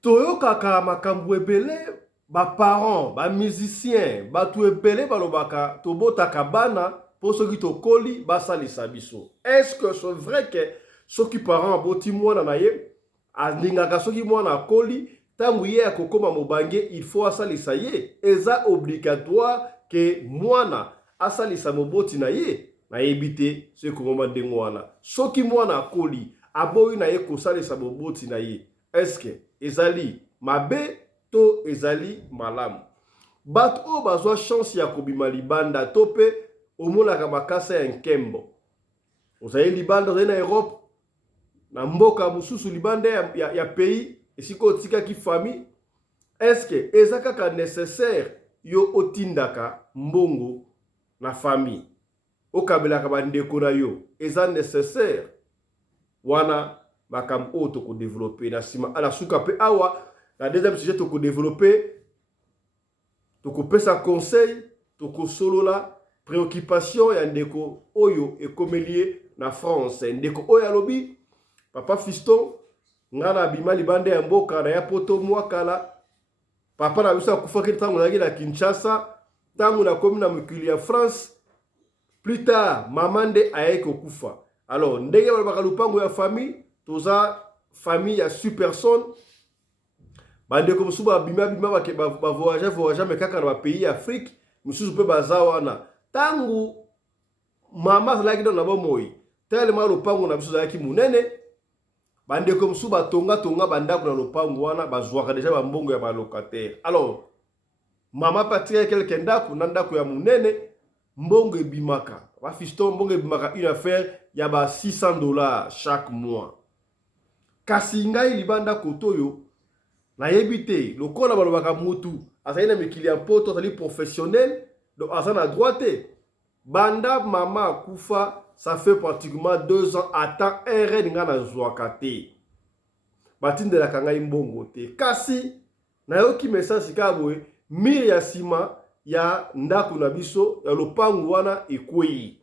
Toyo kaka makambo ebele ba parents, ba musiciens, ba tu ebele balobaka tobotaka bana po soki tokoli basalisa biso. Est-ce que c'est vrai que soki parents aboti mwana na ye alingaka soki mwana akoli tangu ye akokoma mobange il faut asalisa ye eza obligatoire que mwana asalisa moboti na ye nayebi te soki komoma ndenge wana soki mwana akoli aboyi na ye kosalisa moboti na ye est-ce que ezali mabe to ezali malamu bato oyo bazwa chance ya kobima libanda to mpe omonaka makasa ya nkembo ozali libanda ozali na Europe na mboka mosusu libanda ya pays esika otikaki famille est-ce que eza kaka nécessaire yo otindaka mbongo na famille okabelaka bandeko na yo eza nécessaire wana makambo oyo tokodévelopper na nsima ala suka mpe awa na deuxième sujet tokodévelopper tokopesa conseil tokosolola préoccupation ya ndeko oyo ekomeli ye na France ndeko oyo alobi papa Fiston nga na bima libanda ya mboka na ya poto mwakala papa na biso akufaki ntango nazalaki na Kinshasa ntango nakomi na mokili ya France plus tard mama nde ayeki kokufa alors ndenge balobaka lupango ya famille toza famille ya 6 personnes bandeko mosusu babima bavoyage me kaka na bapays ya Afrique mosusu mpe baza wana ntango mama azalaki na bomoi tellement lupango na biso azalaki monene bandeko mosusu batonga bandako na lupango wana bazwaka deja bambongo ya balocataire alors mama patria quelque ndako na ndako ya monene mbongo ebimaka ba Fiston mbongo ebimaka une affaire ya ba $600 chaque mois kasi ngai libanda kotoyo nayebi te lokola balobaka mutu azali na mikili ya poto azali professionnel donc aza na droite banda mama akufa ça fait pratiquement 2 ans attend un reine nga nazwaka te batindelaka ngai mbongo te kasi nayoki message sika boye mire ya nsima ya ndako na biso ya lopango wana ekwei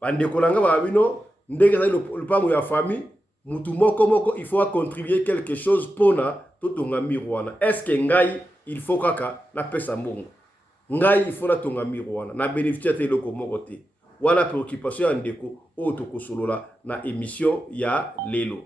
bandeko na nga babino ndenge ezali lopango ya famille mutu moko il faut contribuer quelque chose pona totonga mire wana est-ce que ngai il faut kaka napesa mbongo ngai il faut natonga mire wana na bénéficier te eloko moko te wana préoccupation ya ndeko oyo tokosolola na émission ya lelo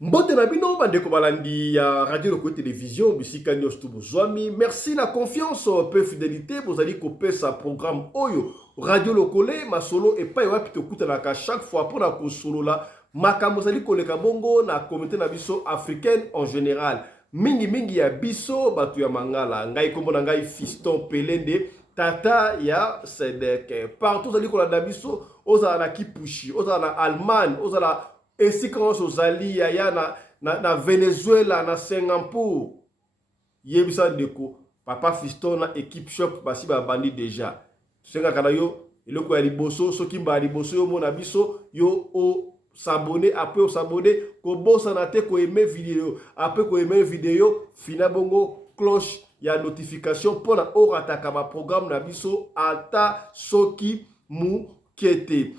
mbote na bino bandeko balandi ya radio Lokole télévision bisika nyonso to bozwami merci la confiance pe fidélité bozali kopesa programme oyo radio Lokole masolo epai wapi tokutanaka chaque fois mpona kosolola makambo zali koleka bongo na communauté na biso africaine en général mingi ya biso bato ya mangala ngai kombo na ngai Fiston Pelende tata ya Sedek partout zali kolanda biso ozala na Kipushi ozala na Allemagne ozala esika nyonso ozali ya na Venezuela na Singapour yebisa ndeko papa Fiston na équipe shop basi babandi déjà tosengaka na yo eloko ya liboso soki mbala liboso yo mona biso yo o s'abonner après o s'abonner ko bosa na te ko aimer vidéo après ko aimer vidéo fina bongo cloche ya notification pona o rataka ba programme na biso ata soki mu kete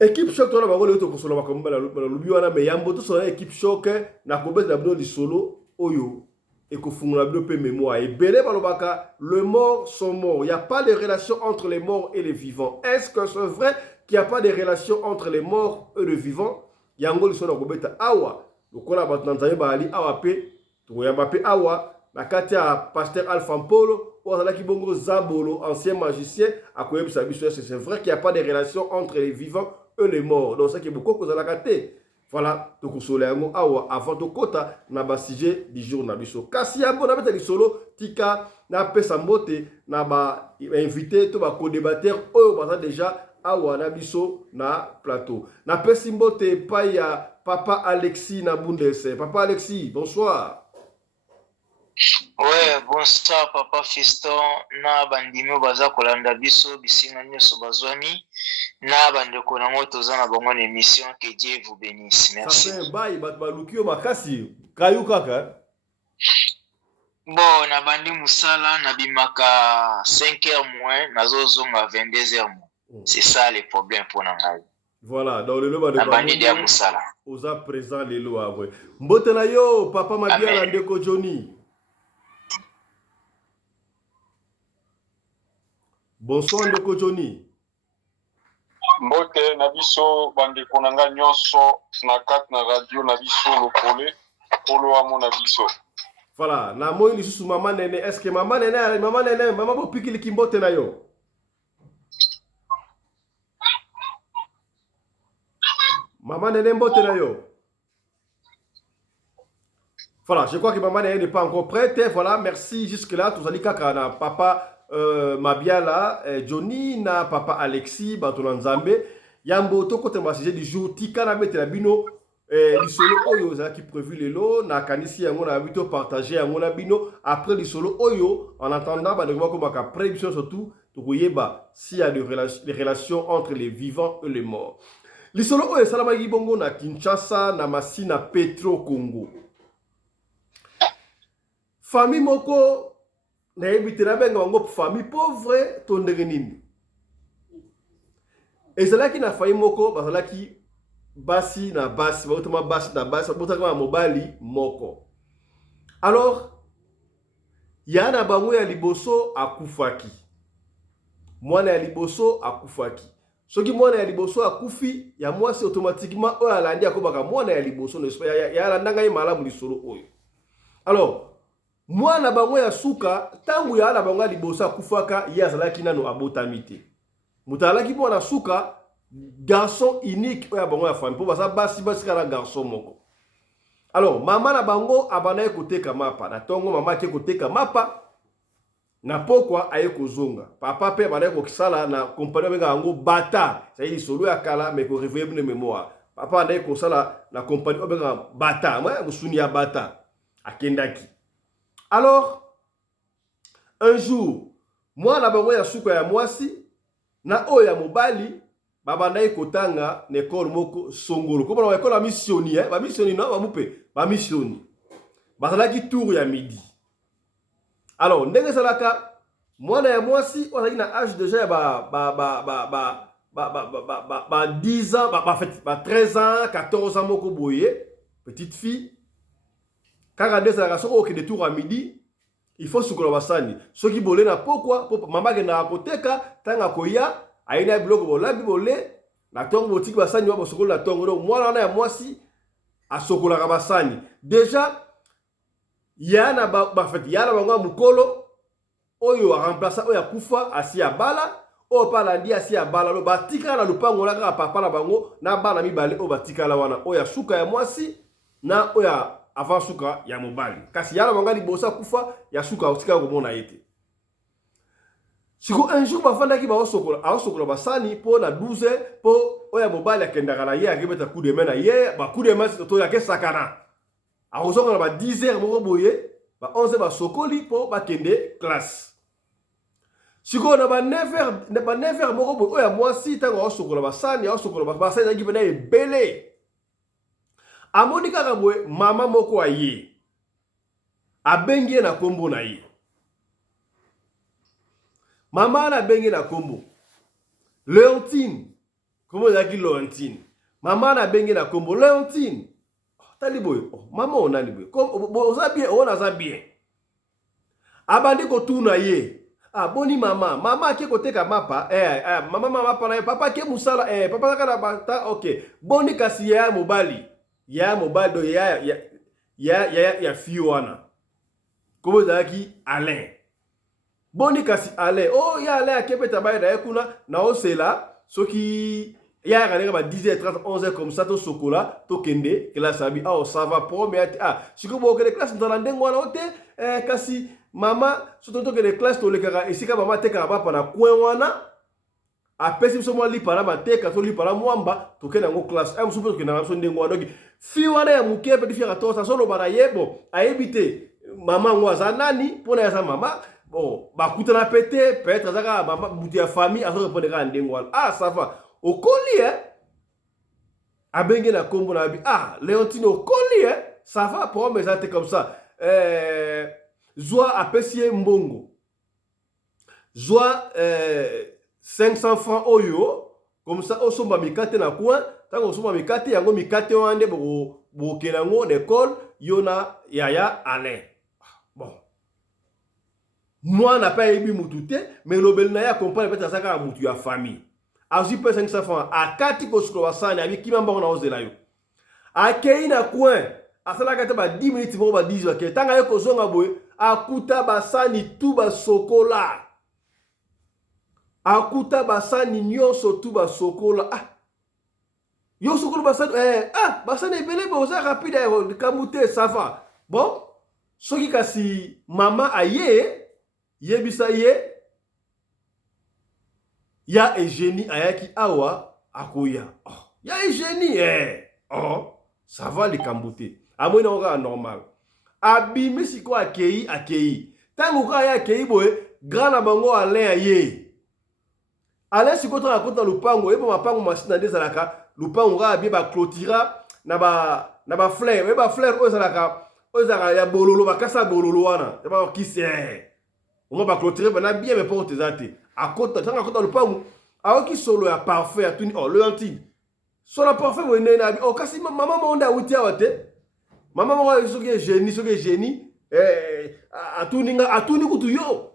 équipe choc tona bango leto kosola makambo na lubi wana me yambo to sona équipe choc na kobeta bino lisolo oyo ekofungula bino pe mémoire ebele balobaka le mort sont morts il y a pas de relation entre les morts et les vivants est-ce que c'est vrai qu'il y a pas de relation entre les morts et les vivants yango lisolo kobeta awa lokola bato na nzambe bali awa pe toyamba pe awa na kati ya pasteur Alpha Mpolo ozalaki bongo Zabolo ancien magicien akoyebisa biso c'est vrai qu'il y a pas de relation entre les vivants et les morts donc ça qui beaucoup kozalaka te voilà tokosola yango awa avant tokota na ba sujet du jour na biso kasi yango na beta lisolo tika na pesa mbote na ba invité to ba co-débatteur oyo baza déjà awa na biso na plateau na pesi mbote pa ya papa Alexis na Bundese papa Alexis bonsoir. Ouais, bonsoir papa Fiston na bandimi baza kolanda biso bisinga nyonso bazwami na bandeko nango toza na bango na émission que Dieu vous bénisse. Merci. Ça fait bail balukio makasi kayu kaka. Bon, na bandi musala na bimaka 5h moins nazozonga 22h moins. C'est ça le problème pour ngai. Voilà, dans le na bandi dia musala. oza présent lelo avwe. Mbote na yo papa Mabiala ndeko Johnny. Bonsoir ndeko Johnny. Mbote na biso bandeko na nga nyonso na kati na radio na biso lokole polo amo na biso. Voilà, na moi lisusu mama nene, est-ce que mama bopiki likimbote na yo? Maman nene mbote na yo. Voilà, je crois que maman n'est pas encore prête. Voilà, merci jusque-là. Tous allez kaka na papa Mabiala, Johnny, na papa Alexis, Batolan Nzambe. Yambo to kote ma sujet du jour. Tika na mette la bino. Lisolo oyo za qui prévu lelo na kanisi yango na bito partager yango na bino. Après lisolo oyo, en attendant ba de comme ka prévision surtout to koyeba s'il y a des relations entre les vivants et les morts. Lisolo oyo salama bongo na Kinshasa na Masina Petro Congo. Famille moko na ebitera benga bango famille pauvre to ndenge nini. Ezalaki na famille moko bazalaki basi na basi, bautama basi na basi, bautama mobali moko. Alors yana bango ya liboso akufaki. Mwana ya liboso akufaki. Soki mwana ya liboso akufi ya mwasi automatiquement oyo alandi akobaka mwana ya liboso ya alandanga ye malamu lisolo oyo. Alors mwana bango ya suka tangu ya ala bango ya liboso akufaka ye azalaki nano abotami te. Mutalaki mwana suka garçon unique oyo bango ya famille po basa basi kala garçon moko. Alors mama na bango abana koteka mapa na tongo mama ke koteka mapa na pokwa aye kozonga. Papa pe bana kokisala na compagnie benga yango bata. Ça y est solo ya kala mais ko réveiller une mémoire. Papa anaye kosala na compagnie benga bata. Moi musuni ya bata akendaki. Alors un jour moi na bango ya suka ya mwasi na oyo ya mobali baba naye kotanga na école moko songolo. Comme na école ya missioni ba missioni no ba mupe ba missioni. Bazalaki tour ya midi. Alors, ndenge salaka, mwana ya mwasi, on a eu un âge déjà ba 10 ans, fait 13 ans, 14 ans moko boye, petite fille. Quand on salaka so ok de tour à midi, il faut sukola basani. Ceux qui bolé na pourquoi maman ke na koteka tanga koya, aina bloko bolambi bolé, na tongo botiki basani wa sokola na tongo. Donc mwana ya mwasi a sokola basani. Déjà yana bango mukolo oyo a remplacer oyo kufa asi abala o pala ndi asi abala lo batika na lupango la ka papa na bango na bana mibale o batika la wana oya suka ya mwasi na oya avant suka ya mobali kasi yana bango libosa kufa ya suka otika ko mona yete siko un jour bafanda ki ba osokola basani po na 12 po oya mobali akendaka na ye akebeta coup de main na ye ba coup de main to ya kesakana. A ozonga ba 10h moko boye, ba 11h ba sokoli po ba kende classe. Siko na ba 9h moko boye oya mwasi tango osokola ba sani, osokola ba sani ngi bena ebele. Amoni kaka boye mama moko aye. Abengi na kombo na ye. Mama na bengi na kombo. Leontine. Comment yaki Leontine? Mama na bengi na kombo Leontine. Taliboy, maman on a liboy. Comme on a bien. Abandi ko tuna ye. Ah boni mama ke koteka mapa. Mama pana papa ke musala papa kana bata OK. Boni kasi ya mobali. Ya mobali do ya fiwana. Komo zaki Alain. Boni kasi Alain. Oh ya Alain akepeta ba da kuna na osela soki ya regardé ba 10h30 11h comme ça to sokola to kende classe abi ah ça va promet ah siko bo que les classes dans ndengo wana ote kasi mama surtout que les classes to le kaka esika mama teka ba pa na coin wana apesi so mo li para ba teka to li para mwamba to kena ngo classe am super que na so ndengo wana donc fi wana ya muke pe fi 14 so lo bara yebo a éviter mama ngwaza nani pona ya sa mama bon ba kutana pété peut-être zaka mama mutu ya famille a so répondre ndengo wana ah ça va okoli abenge na kombo na bi ah Leontine okoli ça va pour me ça comme ça Zoa apprécier mbongo Zoa 500 francs oyo comme ça osomba mikate na coin tango soma mikate yango mikate wande bo kenango l'école yona yaya Alain. Bon. Moi n'a pas ébi mutute mais lobel na ya comprendre peut-être ça ka mutu ya famille. Azi pe 500 francs akati ko sukwa sana abi kimamba na ozela yo. Akei na coin asala kata ba 10 minutes mo ba 10 ok tanga yo ko zonga boye akuta basani tout ba sokola. Akuta basani nyonso tout ba sokola. Ah. Yo sokola basani basani ebele boza rapide kamute ça va. Bon, soki kasi mama aye yebisa ye ya Eugénie ayaki awa akoya. Oh, ya Eugénie oh, ça va les kambote. Amoi na nga normal. Abimi siko akei. Tango ka ya akei boye grand na bango Alain aye. Alain siko tona kota lupango ebo mapango machine ndeza laka lupango ga bi ba clôtura na ba fleur, ba fleur ozaka ya bololo bakasa bololo wana. Eba kise. On va clôturer bana bien mais pas tezate. Akota tanga kota lupango aoki solo ya parfait atuni oh le anti. Solo parfait mo nena oh kasi mama monda uti awate. Mama mo soki génie atuni kutu yo.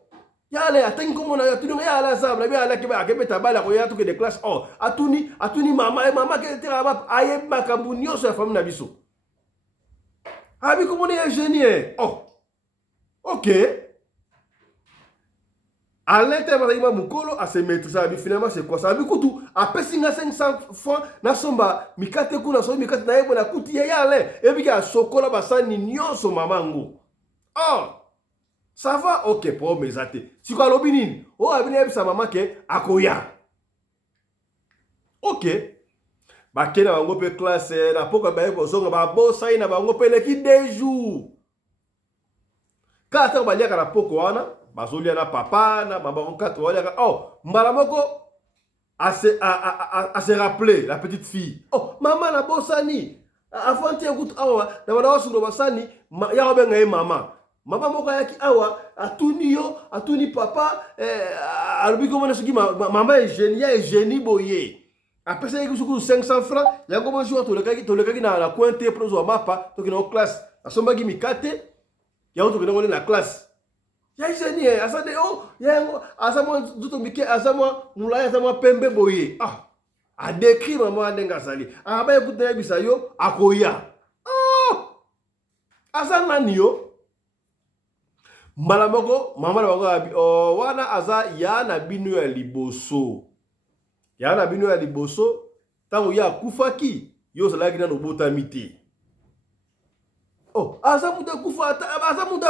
Yale atangi komo na atuni ya ala sabla bi ala keba akebeta bala ko ya tuke de classe oh atuni mama ke tera ba aye makambu nyonso ya famille na biso. Abi komo na génie oh. OK. À l'intérieur de mukolo à se mettre ça finalement c'est quoi ça abi kutu apesinga 500 francs na somba mikate kuna so mikate na yebo na kuti ya yale ebika sokola basani nyonso mamango oh ça va OK pour mes athées si quoi lobinini oh abine ebisa mama ke akoya OK ba kena bango pe classe na poka ba yebo zonga ba bossa ina bango pe leki 2 jours kata ba liaka na poko wana bazolia na papa na baba 4 wala oh mbala moko a se rappeler la petite fille oh maman na bosani afanti ekutu awa na bana wasulo basani ya obenga ye mama moko yaki awa atuni papa alubi ko mona soki mama est génie boye après ça yeki suku 500 francs yango bonjour to lekaki na cointe prozo mapa to kina classe asombaki mikate ya to kina na classe. Ya Eugénie asade oh yango asamo duto mike asamo mulaya asamo pembe boye ah a décrit maman ndenga sali ba ekuta bisa yo akoya oh asana niyo mbala moko mama na bango abi oh wana aza ya na bino ya liboso tango ya kufaki yo salaki na lobota miti. Oh, azamuda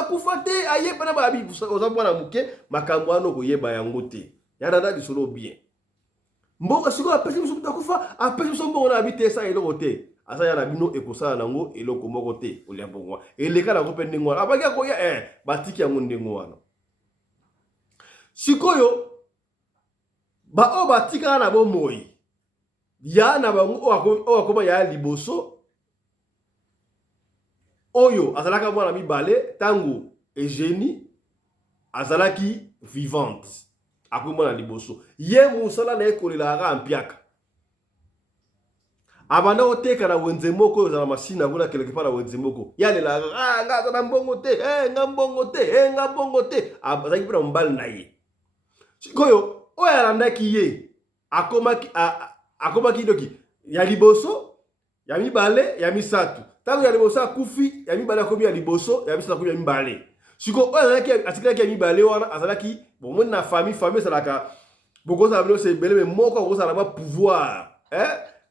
kufa te aye bana ba abi ozamwana muke makambo ano koyeba yango te. Ya dada di solo bien. Mboka siko apesi musukuta kufa, apesi musombo na abi te sa eloko te. Asa ya na bino ekosala nango eloko moko te oliambo ngwa. Eleka na kope ndenge wana. Abaki akoya batiki yango ndenge wana. Sikoyo ba o batika na bomoi. Ya na bango o akoma ya liboso Oyo, azalaka mwana mibale, tango Eugénie, azalaki vivante. Ako mwana liboso. Ye musala na ekolela aga ampiaka. Abanda oteka na wenzemoko, ozala masina kuna keleke pa na wenzemoko. Yale la nga za mbongo te, nga mbongo te. Azalaki pena mbali na ye. Sikoyo, oya landaki ye. Akomaki doki. Ya liboso, ya mibale, ya misatu. Tango ya liboso akufi ya mibale akomi ya liboso ya misatu akomi ya mibale. Siko oyo azalaki atikaki ya mibale wana azalaki bon na famille salaka boko za bino se belé mais moko ko za na pouvoir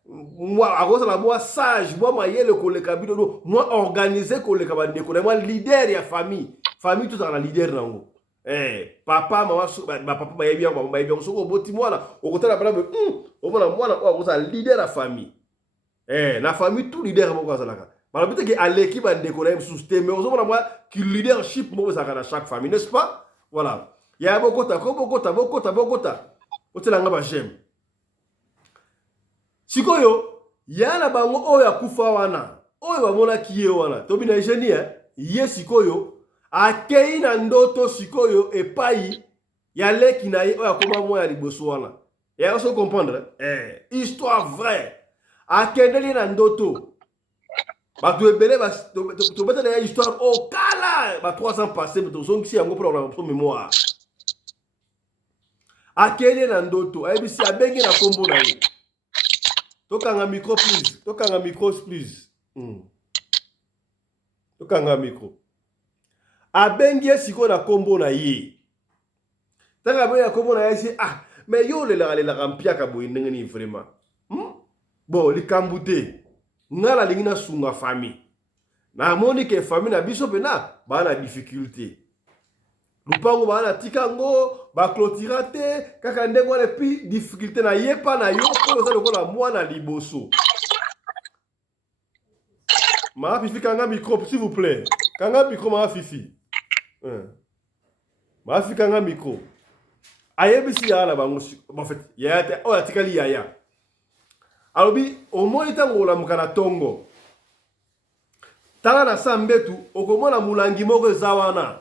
moi akoza na moi sage moi mayele ko le kabino moi organiser ko le kabande ko moi leader ya famille tout na leader nango papa mama papa ba yebi yango ba yebi yango soko boti mwana okotala bana omona mwana o akoza leader ya famille na famille tout leader moko azalaka. Alors peut-être que à l'équipe va décoller sous thème mais on voit que leadership moi ça dans chaque famille n'est-ce pas voilà il y a beaucoup otelanga ba j'aime sikoyo ya na bango oyo akufa wana oyo bamona kiye wana to bina génie ye sikoyo akei na ndoto sikoyo epai ya leki na ye oyo akoma mwa ya liboso wana ya so comprendre histoire vraie akendeli na ndoto bato ebele tobeta na histoire o kala ba 3 ans passé tozongisi yango mpona na mémoire akendeli na ndoto ayebisi abengi na kombo na ye tokanga micro please tokanga micro please tokanga micro abengi ye sikoyo na kombo na ye tanga abengi na kombo na ye si mais yo lelaka mpiaka boye ndenge nini vraiment bon likambu te nga nalingi nasunga famille namoni ke famille na biso pena baa na difficulté lupango baa na tika ngo baclotira te kaka ndenge wana epi difficulté na ye pa na yo mpo oza lokola mwana liboso maa fifi kanga micro s'il vous plaît kanga micro maa fifi maa fifi kanga micro ayebisi yaya na bango en fait yaya te oyo atikali yaya alobi omoni ntango olamuka na ntongo tala na sa mbetu okomona mulangi moko eza wana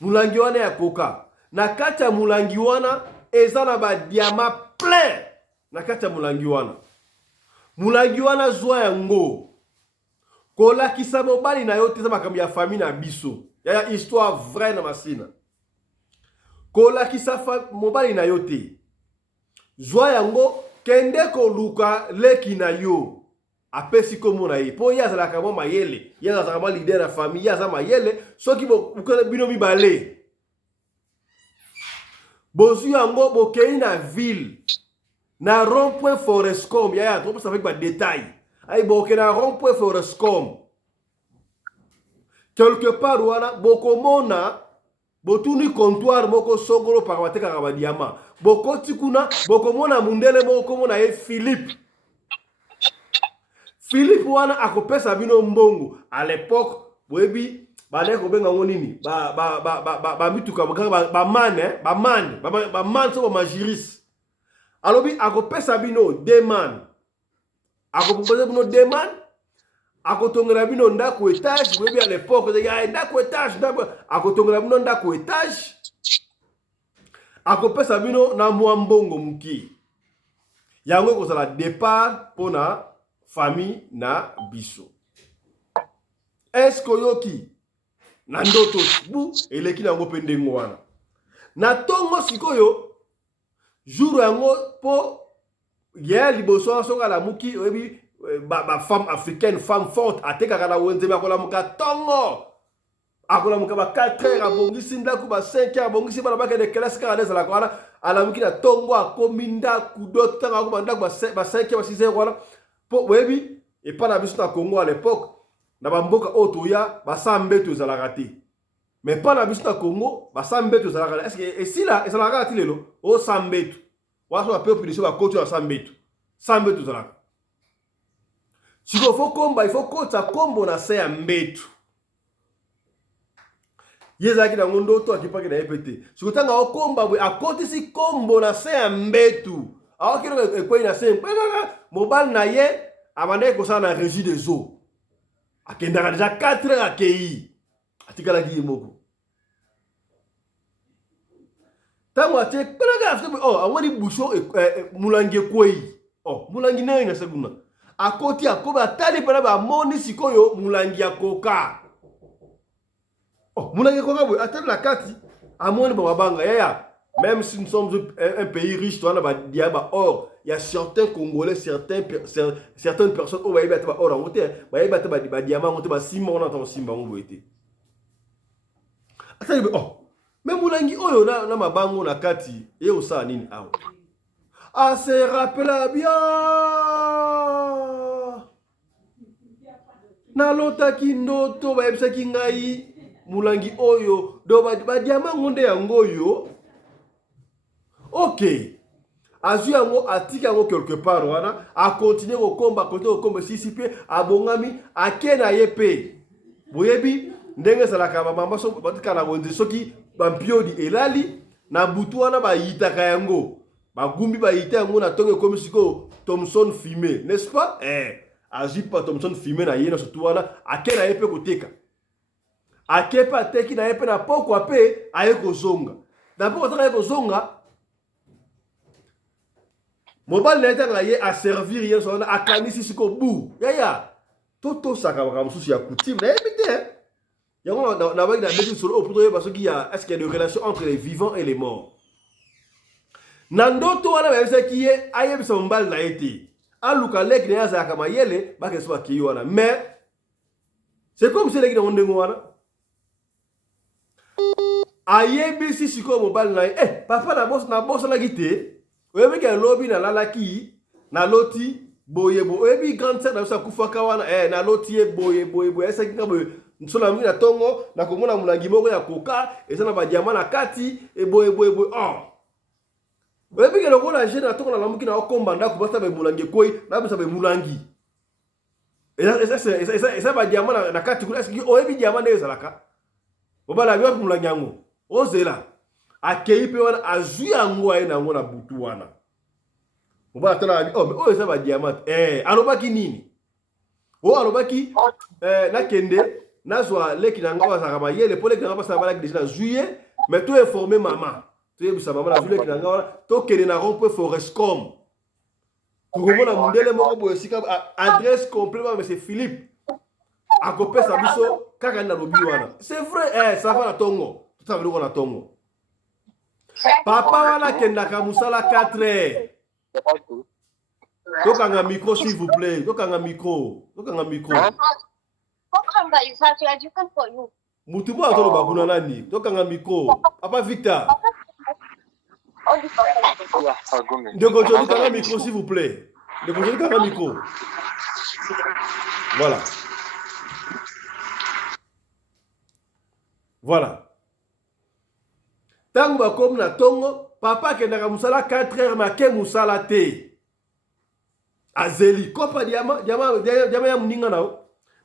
mulangi wana ya koka na kati ya mulangi wana eza na badiama plein na kati ya mulangi wana zwa yango kolakisa mobali na yo te eza makambo ya famille na biso ya histoire vraie na masina kolakisa mobali na yo te zwa yango kende koluka leki na yo apesi kombo na ye po ye azalaka mwa mayele ye azalaka mwa leader ya famille ye aza mayele soki bino mibale bozwi yango bokei na ville na rond-point Forescom yaya topesa avec badetail ay boke na rond-point Forescom quelque part wana bokomona botuni comptoir moko songolo par batekaka badiama bokoti kuna bokomona mundele moko komona ye Philippe wana akopesa bino mbongo à l'époque boyebi bale ko benga ngonini ba mituka ba man so ba juris alobi akopesa bino demand akopesa bino demand akotongela bino ndako étage boyebi à l'époque ya ndako étage akotongela bino ndako étage akopesa bino na mwa mbongo muki yango kozala départ pona famille na biso esko yoki na ndoto bu eleki nango pe ndengo wana na tongo sikoyo jour yango po ya liboso soka la muki oyebi ba femme africaine femme forte atekaka na wenzema kola muka tongo akola muka ba 4 heures abongisi ndako ba 5 heures abongisi bana baka de classe ka aleza la kola ala muki na tongo akomi ndako docteur akoma ndako ba 5 heures ba 6 heures wala po webi et pas na biso na Congo à l'époque na bamboka otoya ba sambeto ezalaka te mais pas na biso na Congo ba sambeto ezalaka est-ce que esila ezalaka ti lelo o sambeto waso ba peuple de ba koto ya sambeto ezalaka siko fo komba il faut kota kombo na se ya mbetu yezaki na ngondo to akipaki na epete siko tanga okomba bwe akotisi kombo na se ya mbetu awakiro ekwei na se mobile na ye abandaki kosala na régie des eaux akendaka déjà 4 heures akei atikalaki ye moko ntango atie amoni busho mulangi ekwei mulangi nenge na seguna akoti akomi atali mpena bamoni sikoyo mulangi ya koka mulangi ya koka boye atali na kati amoni bamabanga yaya même si nous sommes un pays riche, on a or. Il y a certains Congolais, certaines personnes qui ont des or. On a des diamants, on a des simons, on a des simons. Même Moulangi, on a ma bango na kati, et on sa nini awa. Ah, se rappela bien. Na lota kindoto, ba ebisa kingai. Moulangi oyo, do ba diamant ngonde yangoyo. Ok. Azu yango atika yango quelque part wana, a continuer au combat, si pe abongami, akena yepe. Boyebi, ndenge salaka ba mamba so batika na wenze soki bampiodi elali na butu wana ba yitaka yango. Ba gumbi ba yita yango na tonge comme siko Thomson fumé, n'est-ce pas? Azu pa Thomson fumé na yena surtout wana, akena yepe koteka. Akepa teki na yepe na poko ape aye kozonga. Na poko taka aye kozonga mobali na etanga ye a servir ye so na akanisi siko bu yaya toto saka mususu ya coutume na ebite yango na baki na beti solo oputo ye parce qu'il y a est-ce qu'il y a des relations entre les vivants et les morts na ndoto wana ba ki ye ayebisa mobali na ete aluka leki na yaza kama yele bake so ki wana mais c'est comme si leki na ndengo wana ayebisi siko mobali na papa na boss na gite oyebi ke lobi na lalaki na loti boye oyebi grande sœur na sa kufaka wana na loti e boye esa kinga boye nsona mwi na tongo na komona mulangi moko ya koka esa na ba diamant na kati e boye oyebi ke lokola jeune na tongo na lamuki na okomba ndako basa be mulangi koi na basa be mulangi esa ba diamant na kati kuna eski oyebi diamant de ezalaka obala biwa mulangi yango ozela akei pe wana azui yango aye nango na butu wana mobala tala ali mais eza ba diamant alobaki nini alobaki na kende nazwa leki na ngawa za kama yele po leki na ngawa sa bala déjà juillet mais to informer maman to yebisa maman na leki na ngawa to kende na rond-point Forescom to komona mundele moko boye sika adresse complètement mais c'est Philippe akopesa biso kaka na lobi wana c'est vrai ça va na tongo tout ça veut na tongo papa wana kendaka musala 4 heures tokanga micro s'il vous plaît tokanga micro mutu bo atolo bakuna nani tokanga micro papa Victor ndeko joli kanga micro s'il vous plaît ndeko joli kanga micro voilà tango bakomi na tongo papa kendaka musala 4 heures make musala te azeli kopa diama ya muninga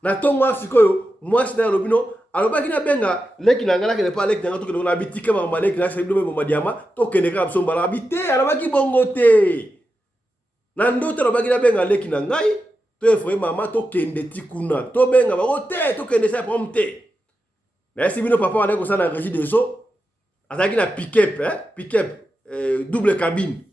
na tongo asikoyo mwasi na lobino alobaki na benga leki na ngala kele pa leki na to na bitike mama leki na sebido mama diama to kendeka biso mbala bite alobaki bongo te na ndoto alobaki na benga leki na ngai to efre mama to kende tikuna to benga ba te to kende sa prompte na sebino papa wana ko sana régie des eaux azaki na pick-up double cabine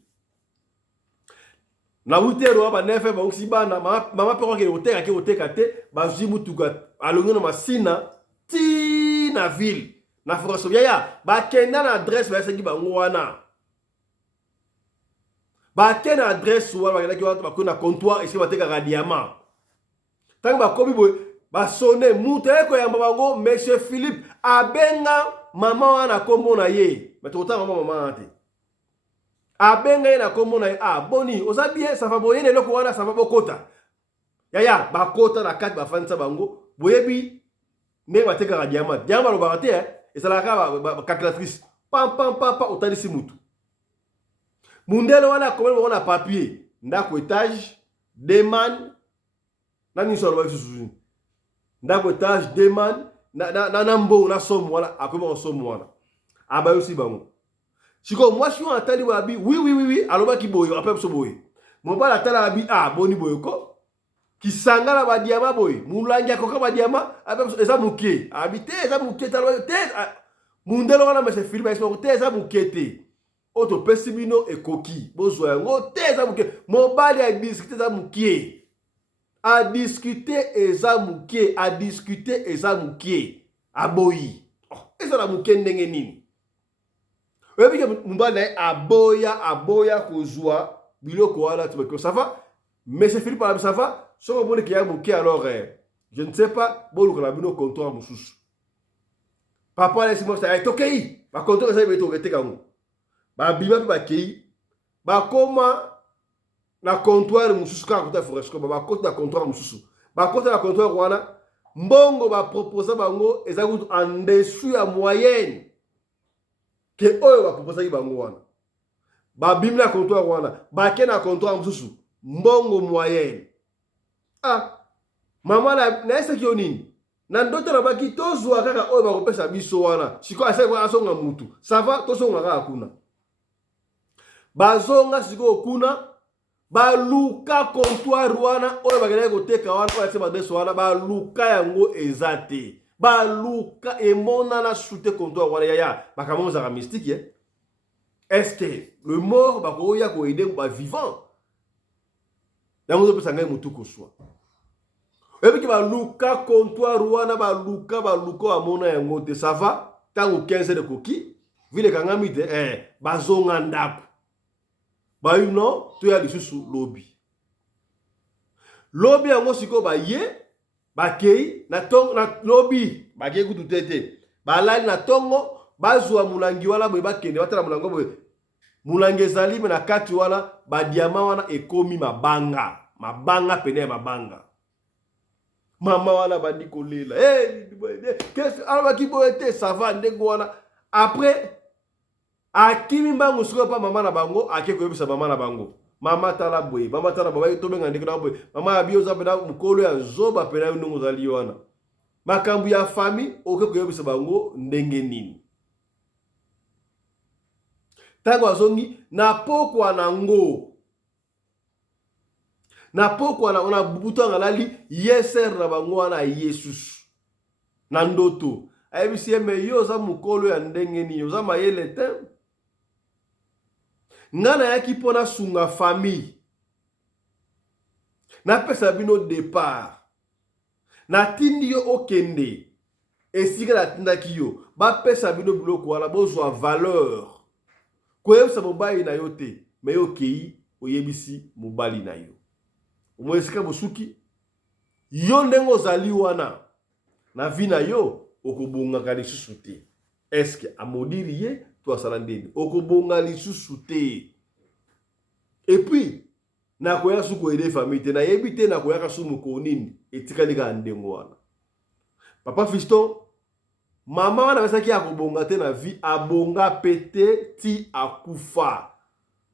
na utero ba nefe ba usibana mama peko ke oteka te ba zimutuka alongo na masina ti na ville na France yaya ba kenda na adresse ba seki ba ngwana ba kenda adresse wa ba ki wa ba na comptoir esi ba teka radiama tang ba kobi boy ba sonne muto eko ya bango monsieur Philippe abenga mama wana kombo na ye mais to tanga mama ate abenga ye na kombo na ye boni osabie ça va boye ne loko wana ça va bokota yaya bakota na kati ba fanisa bango boyebi ne bateka ka diamant lo barate esalaka ba calculatrice pam otalisi mutu mundelo wana kombo wana papier ndako étage demande nani solo ba susu ndako étage demande na mbo na somo wala akoma somo wana abayosi bango siko mwasi wana tali wabi oui alobaki boyo apep so boye mobala tala abi boni boyo ko kisangala ba diama boye mulangi akoka ba diama apep eza muke abite eza muke tala te mundelo wana mese filma esa te eza muke te oto pesibino ekoki bozo yango te eza muke mobali ya discuter eza muke à discuter eza mukie aboyi eza la mukie ndenge nini oyebi mubala aboya kozwa biloko wana tubeko ça va mais c'est Philippe par ça va so moni ki ya mukie alors je ne sais pas boluka na bino comptoir mususu papa laisse-moi ça tokei ba comptoir ça beto beteka ngo ba bima pe ba kei ba koma na comptoir mususu ka kota Foresco ba kota na comptoir mususu ba kota na comptoir wana mbongo ba proposer bango ezakutu en dessous ya moyenne ke oyo ba proposer bango wana ba bimla comptoir wana ba ke na comptoir mususu mbongo moyenne mama na esa ki onini na ndoto na baki tozwa kaka oyo ba kopesa biso wana siko asonga mutu ça va tosonga kaka kuna bazonga siko kuna baluka comptoir wana oyo bakenda koteka wana oyo ba deso wana baluka yango ezate baluka emona na shoote comptoir wana yaya bakamonza ka mystique est-ce que le mort bakoya ko aider ba vivant yango zo pesa ngai mutu koswa ebiki ba luka comptoir wana ba luka amona yango te ça va tango 15 de koki vile kangami te bazonga ndako ba uno to ya lisusu lobi yango siko ba ye ba kei na tong na lobi ba ke kutu tete ba lali na tongo bazwa mulangi wana boye bakende batala mulango boye mulangi ezali me na kati wana ba diama wana ekomi mabanga pene ya mabanga mama wana bandi kolela qu'est-ce alors ki boye te ça va ndengo wana après akimi mbangu siko pa mama na bango ake koyebisa mama na bango mama tala boye mama tala baba to benga ndeko na boye mama abioza pena mukolo ya zoba pena ndongo zali wana makambu ya famille oke koyebisa bango ndenge nini tango azongi na pokwa nango ona bubuto ngalali yeser na bango wana Yesus na ndoto ayebisi eme yo za mukolo ya ndenge nini oza mayele te ngana yaki pona sunga famille na pesa bino départ na tindi yo okende esika na tindaki yo ba pesa bino biloko wana bozwa valeur koyebisa mobali na yo te me yo kei oyebisi mobali na yo omo esika bosuki yo ndenge ozali wana na vi na yo okobongaka lisusu te eske amodiri ye to asala ndeni okobonga lisusu te et puis na koya su ko ede famille te na yebi te na koya ka su moko nini etikali ka ndengo wana papa fiston mama wana basaki akobonga te na vie abonga pete ti akufa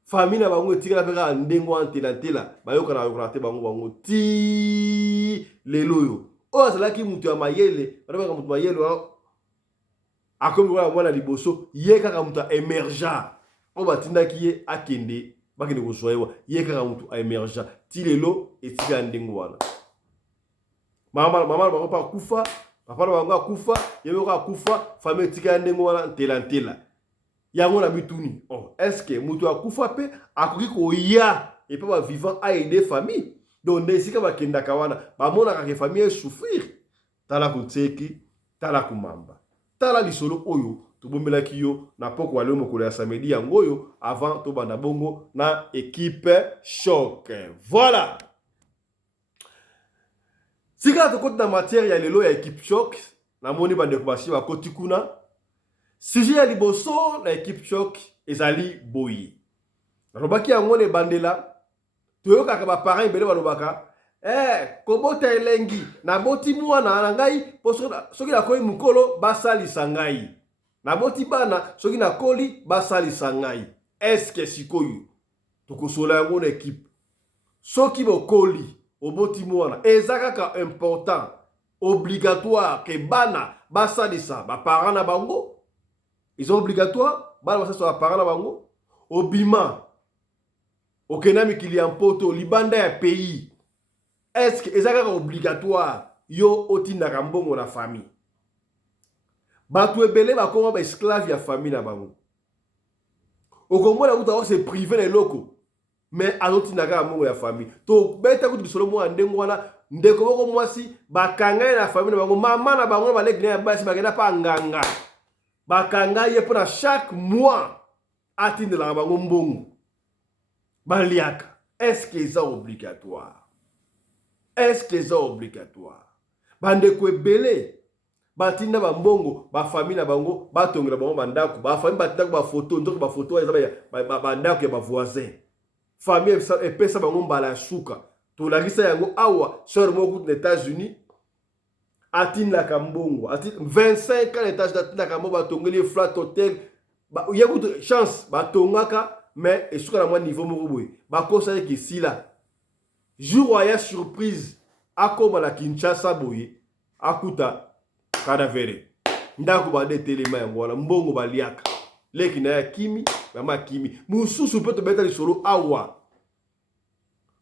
famille na bango etikala pe ka ndengo antela bayoka na te bango ti lelo yo o asalaki mutu ya mayele bana mutu mayele akomi wana liboso ye kaka mutu emergent o batindaki ye akende bakende kozoewa ye kaka mutu emergent ti lelo etika ndengo wana mama bango pa kufa papa na bango akufa yebe ko akufa famille etika ndengo wana ntela yango na bituni est-ce que mutu akufa pe akoki koya et pas ba vivant a aider famille donc ndesika bakenda kawana bamona ka famille souffrir tala kutseki tala kumamba tala lisolo oyo tobomelaki yo na poko wale mokolo ya samedi yango oyo avant to banda bongo na équipe choc. Voilà. Sika to kota matière ya lelo ya équipe choc na moni bande ko basi ba koti kuna sujet ya liboso na équipe choc ezali boyi. Robaki yango ne bandela toyoka ka ba parents bele balobaka kobota elengi na boti mwana na ngai po soki na koyi mukolo basalisa ngai na boti bana soki na koli basalisa ngai eske sikoyo tokosola yango na équipe soki bokoli oboti mwana eza kaka important obligatoire ke bana basalisa ba parents na bango ils ont obligatoire bana basalisa ba parents na bango obima okena mikili ya mpoto libanda ya pays. Est-ce que c'est obligatoire yo otindaka mbongo na famille batu ebele bakoma ba esclave ya famille na bango okomona kuta se privé na loko mais azotindaka mbongo ya famille to beta kutu bisolo mwa ndengo wana ndeko boko mwasi bakanga na famille na bango mama na bango baleki na basi bakenda pa nganga bakanga ye pour chaque mois atindela bango mbongo baliaka. Est-ce que c'est obligatoire? Est-ce que c'est obligatoire? Bande ko ebele batinda ba mbongo ba famille na bango batongela bango bandako ba famille batako ba photo ndoko ba photo eza ba ndako ya ba voisin famille epesa bango mbala suka to lakisa yango awa sœur moko aux États-Unis atinda ka mbongo 25 ans étage d'atinda ka mbongo batongeli flat hotel ba yakuto chance batongaka mais esuka na mwa niveau moko boye bakosa yeki sila jour ya surprise akoma la Kinshasa boye akuta kadavere ndako ba detelema yango wala mbongo baliaka leki na ya kimi mama kimi mususu pe to beta lisolo awa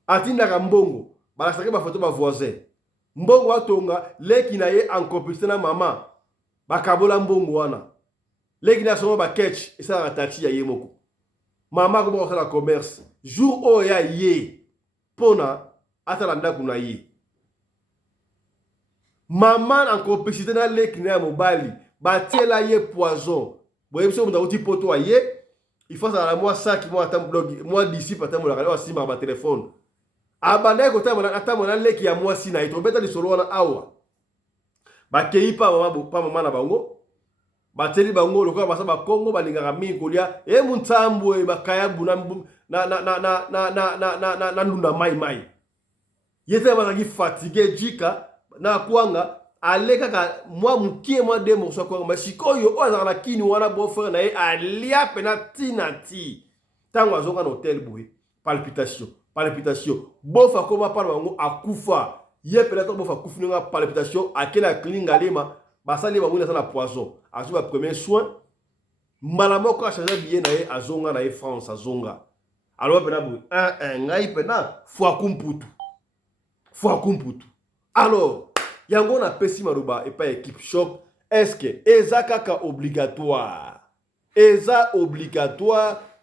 atinda ka mbongo balasaka ba photo ba voisin mbongo atonga leki na ye en complicité na mama bakabola mbongo wana leki na soma ba catch esa na tati ya ye moko mama ko ba la commerce jour o ya ye pona atala ndako na ye. Maman en complicité na leki na mobali batiela ye poison. Boye biso muta uti poto aye, il faut ça la moi sac moi atam blog moi d'ici patam la radio si ma téléphone. Abanda ko tamona atamona leki ya moi si na itobeta li solo wana awa. Ba kei pa mama na bango. Bateli bango lokola basa ba Kongo balingaka mingi kolia e muntambo e bakaya buna na ndunda mai. Yete bazaki fatigué jika na kwanga aleka ka mwa mukie mwa demo so kwanga masikoyo o azaka na kini wana bo frère na ye alia pena tinati tango azonga na hotel boy palpitation bofa koma pa bango akufa ye pena to bofa kufuninga palpitation akela klinga lema basali ba mwina sana poison azuba premier soin malamoko a changer bien na ye azonga na ye France azonga alors pena boy ngai pena fwa kumputu alors yango na pesi maruba et pas équipe shop est-ce que eza kaka obligatoire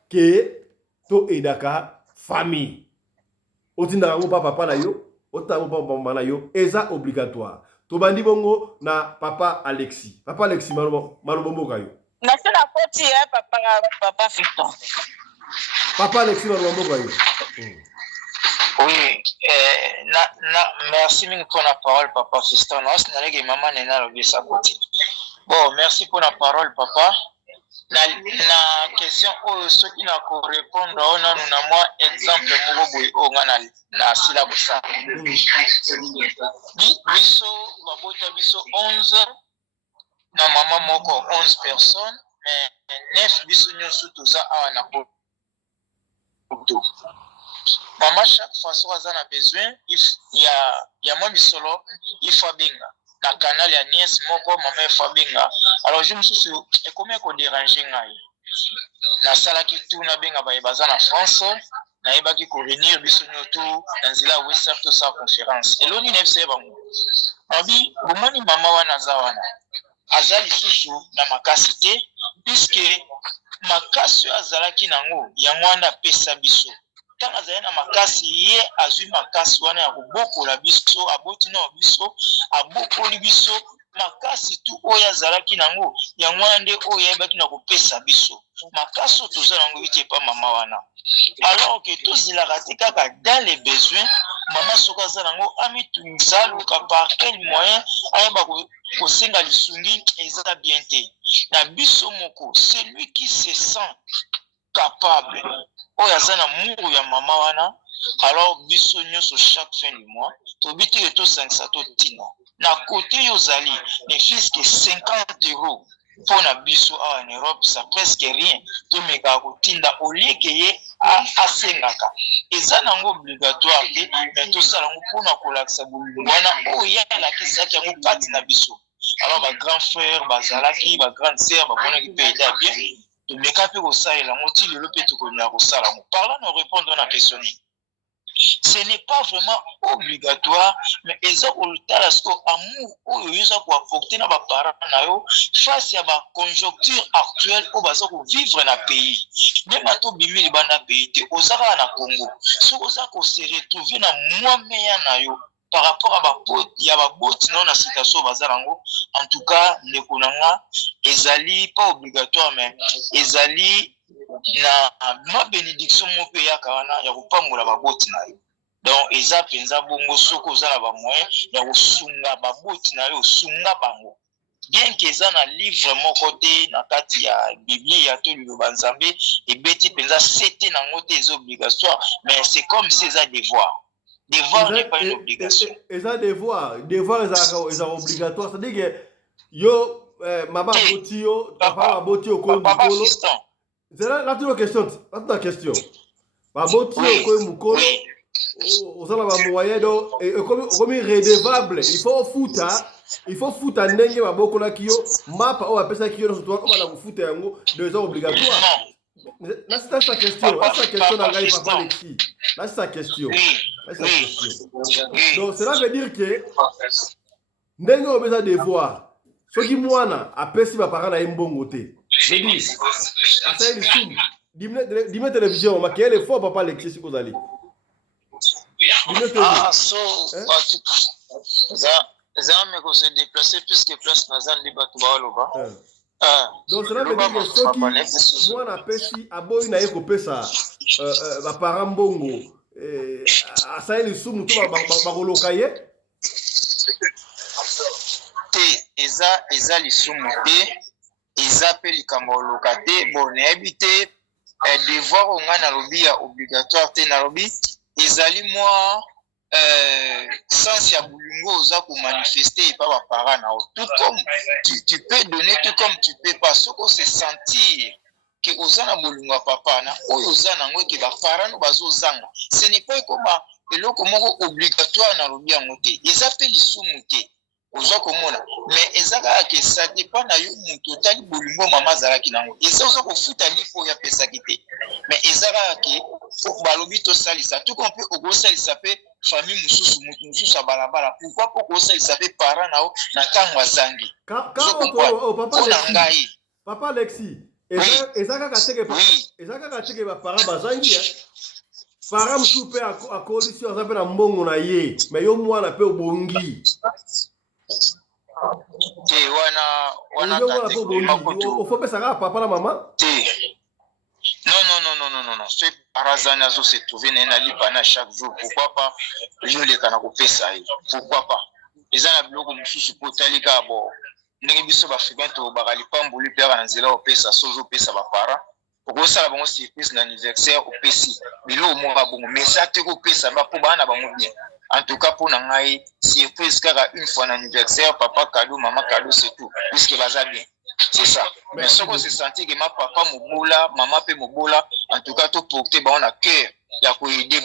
que to edaka famille otinda yango papa na yo otango papa mama na yo eza obligatoire to bandi bongo na papa Alexis maruba mboka yo na sala koti papa Fiston papa Alexis maruba mboka yo. Oui, merci pour la parole, papa Fiston. Bon, merci pour la parole, papa. La question, ceux qui n'a pas répondre, on a moi exemple, na syllabusa. Biso 11, na maman moko 11 personnes, mais 9 biso nyoso toza awa na poto. Maman, chaque fois que vous avez besoin, il y a moi solo, il faut binga. La canal ya nièce moko maman faut binga. Alors je me suis dit comment qu'on déranger ngai. La sala qui tourne binga ba baza na France, na iba ki ko venir biso nyoto nzila WhatsApp to sa conférence. Et l'oni nefse bango. Abi bomani mama wana zawana. Azali susu na makasite puisque makasi azalaki nango ya mwana pesa biso. Tanga zayana makasi ye azui makasi wana ya kubokola biso aboti na biso abokoli biso makasi tu oya zalaki nango ya mwande oya ebaki na kopesa biso makasi toza nango bite pa mama wana alors que tous il a raté kaka dans les besoins mama soka za nango amitunza luka par quel moyen ayeba ko senga lisungi eza bien te na biso moko celui qui se sent capable oya zana mungu ya mama wana alors biso nyoso chaque fin du mois to biti que to 500 to tina na côté yozali ne fils que 50 € pour na biso en Europe ça presque rien to meka ko tinda olie que ye a sengaka eza nango obligatoire te mais to sala ngo pour na kolakisa bulwana oya la kisaki ngo pati na biso alors ba grand frère bazalaki ba grande sœur ba kona ki peda bien. Parlant de répondre à la question, ce n'est pas vraiment obligatoire, mais ils ont le temps amour ou ils ont apporter nos parents face à la conjoncture actuelle où ils vont vivre dans le pays. Même à tout bimili dans le pays, aux Arabes na Congo, si vous avez se retrouver dans moins meilleur par rapport à ma pote, il y a ma botte non la situation bazarango. En tout cas, les konanga, ezali pas obligatoire, mais ezali na ma bénédiction mon pays à Kawana, il y a pas moula ma botte na yo. Donc eza penza bongo soko za ba moyen, il y a sunga ba botte na yo sunga bango. Bien que ça na livre mon côté na kati ya Bible ya to lu banzambe et beti penza c'était na ngote les obligatoire, mais c'est comme ces devoirs. Devoir n'est pas une obligation. Et ça, devoir est obligatoire. C'est-à-dire que yo, maman botio, papa botio, papa Fiston. C'est là toute la question. La question. Papa botio, quoi mukolo. Au sein de la moyenne, comme irrédevable. Il faut foutre un nègre ma bokola kio. Mapa ou apesa kio dans ce toit. Comment la vous foutre un mot de obligatoire. Là, c'est sa question. Là, c'est sa question dans le papa Alexis. Là, c'est sa question. Donc, cela veut dire que nous avons besoin de voir. Ce qui moi, après, si ma parent a un bon côté. Je dis, dis-moi télévision, ma quel est fort, papa Alexis, si vous allez. Ah, so, ça me se déplacer puisque place Nazan liba Tubaoloba. Donc cela veut dire que ceux qui moi na pesi aboyi na yeko pesa ba parambongo asa ile sumu to ba koloka ye te eza lisumu te eza pe likambo loka te bon ebité devoir onga na lobi ya obligatoire te na lobi ezali moi sens ya bolingo oza ko manifester et pas ba parents na tout comme tu peux donner tout comme tu peux pas ce qu'on se sentir que oza na bolingo papa na oyo oza na ngo ke ba parents no bazo zanga ce n'est pas comme eloko moko obligatoire na lobi yango te eza pe lisumu te oza komona mais ezaka ke ça dépend na yo mutu tali bolingo mama zalaki nango eza oza kofuta lipo ya pesa kite mais ezaka ke balobi to salisa tout qu'on peut ogo salisa pe famille mususu mutu mususu balabala pourquoi pas ko salisa pe parents nao na tango azangi papa Alexis ezaka kateke ba parents bazangi parents mususu pe akolisi oza pe na mbongo na ye mais yo mwana pe obongi te wana faut pesa ka papa na mama te non c'est parazana zo se trouver na libana chaque jour pourquoi pas yo le kana ko pesa pourquoi pas ezana biloko mususu potali ka bo ndenge biso ba fréquente ba kalipambuli pera na nzela o pesa sozo pesa ba para pour ça la bongo surprise na anniversaire au pesi bilo mo ba bongo mais ça te ko pesa ba po bana ba mo bien. En tout cas, pour Nangaï, surprise car une fois un anniversaire, papa cadeau, maman cadeau, c'est tout. Puisque va bien. C'est ça. Mais ce qu'on s'est senti que ma papa mobola, maman peut mobola, en tout cas, tout porter, on a cœur, il y a quoi aider,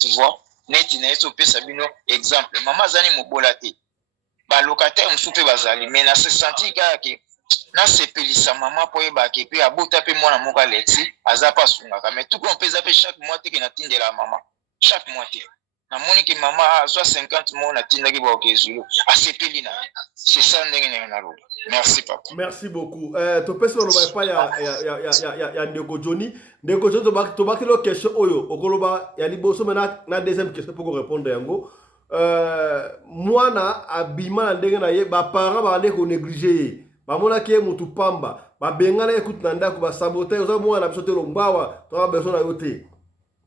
tu vois. Net, il y a Sabino, exemple. Maman zani mobola te. Bah, locataire, on soupe bazali. Mais on s'est senti que na sepelisa maman pour eba ke pe abota pe mwana moka Alexis azapa sungaka mais tout qu'on peut zaper chaque mois te que na tinde la maman chaque mois te na moni que maman a 50 mois na tinda ki ba okezulu asepeli na c'est ça ndenge na lo. Merci papa. Merci beaucoup. To pesa lo ba pa ya ndeko Johnny to ba kilo question oyo okoloba ya liboso mena na deuxième question pour répondre yango mwana abima ndenge na ye ba parents ba ndeko négliger bamona ke mutu pamba babengana ekuti na ndako basabote oza mwana biso te lombawa to beso na yo te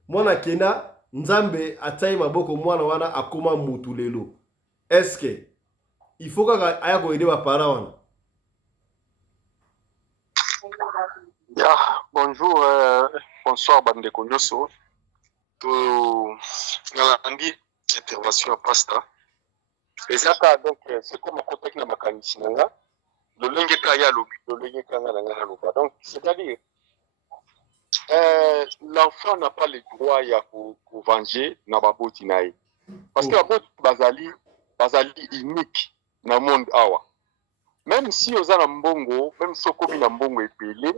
mwana kena nzambe atai maboko mwana wana akoma mutu lelo est-ce que il faut kaka aya ko aider ba parents wana ya bonjour bonsoir bande konyoso to ngalandi intervention à pasta ezaka donc c'est comme contexte na makanisi nanga donc c'est-à-dire l'enfant n'a pas le droit ya ko venger na baboti nae parce que baboti bazali unique na monde awa même si oza na mbongo même si okomi na mbongo epele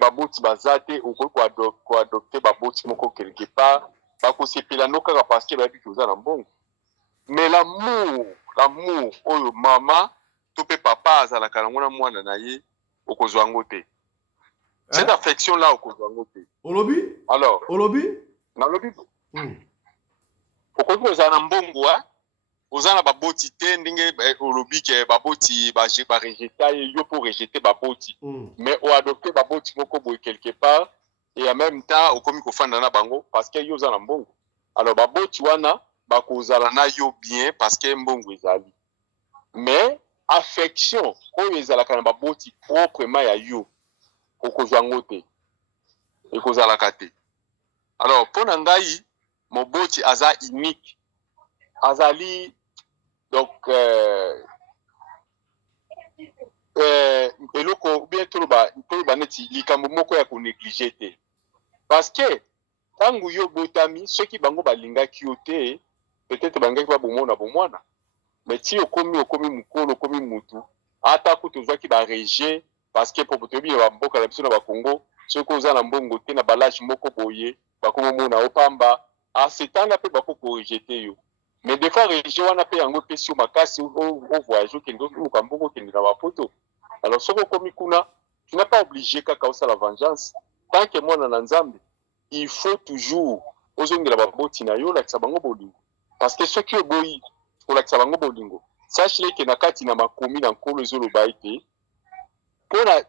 baboti bazate ko adopter baboti moko quelque part bakosepela no kaka parce que bayebi oza na mbongo mais l'amour oyo mama topé papa azalaka na mwana na ye okozwa ngo te cette affection là okozwa ngo te olobi alors olobi na lobi okoki ozala na mbongo oza na baboti te ndenge olobi ke baboti ba rejeta yo pour rejeter baboti mais o adopter baboti moko boye quelque part et en même temps okomi kofanda na bango parce que yo oza na mbongo alors baboti wana bakozala na yo bien parce que mbongo ezali mais affection oyo ezalaka na baboti proprement ya yo okozwa ngo te ekozalaka te alors mpona ngai moboti aza unique azali donc eloko bien toloba neti likambo moko ya konéglige te parce que ntango yo botami soki bango balingaki yo te peut-être bangaki babomona bomwana mais ti okomi mukolo okomi mutu ata kutu ozwaki bareje parce que po toyebi na bamboka na biso na bakongo soki oza na mbongo te na balage moko boye bakomomona opamba asetanga mpe bakokorejete yo mais des fois reje wana mpe yango epesi yo makasi ovoyage okende oluka mbongo okende na bapoto alors soki okomi kuna tu n'as pas obligé kaka osala vengeance tant que mwana na nzambe il faut toujours ozongela baboti na yo lakisa bango bolingo parce que soki oboyi kolakisa bango bolingo sache que na kati na makomi na nkolo ezoloba ete mpona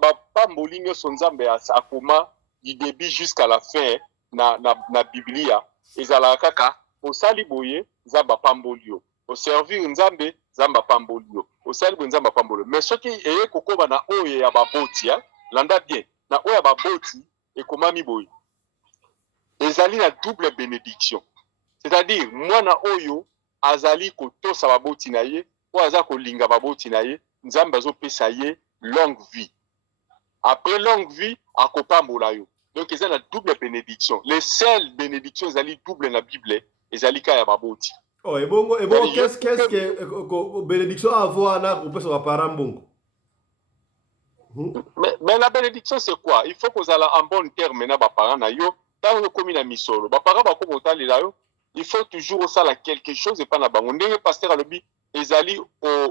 bapamboli nyonso nzambe akoma du début jusqu'à la fin na biblia ezalaka kaka osali boye nzambe apamboli yo oservir nzambe nzambe apamboli yo osali boye nzambe apamboli yo mais soki eye kokoba na oyo ya baboti landa bien na oyo ya baboti ekomami boye ezali na double bénédiction c'est-à-dire mwana oyo azali kotosa baboti na ye oyo aza kolinga baboti na ye nzambe azopesa ye longue vie après longue vie akopambola yo donc eza na double bénédiction les seules bénédictions ezali double na bible ezali ka ya baboti oh et bon qu'est-ce que bénédiction avoir na kopesa ba parents bongo mais la bénédiction c'est quoi il faut que ala en bon terme na ba parents na yo tango komi na misolo ba parents ba ko botalela yo il faut toujours osala quelque chose et pas na bango ndenge pasteur alobi ezali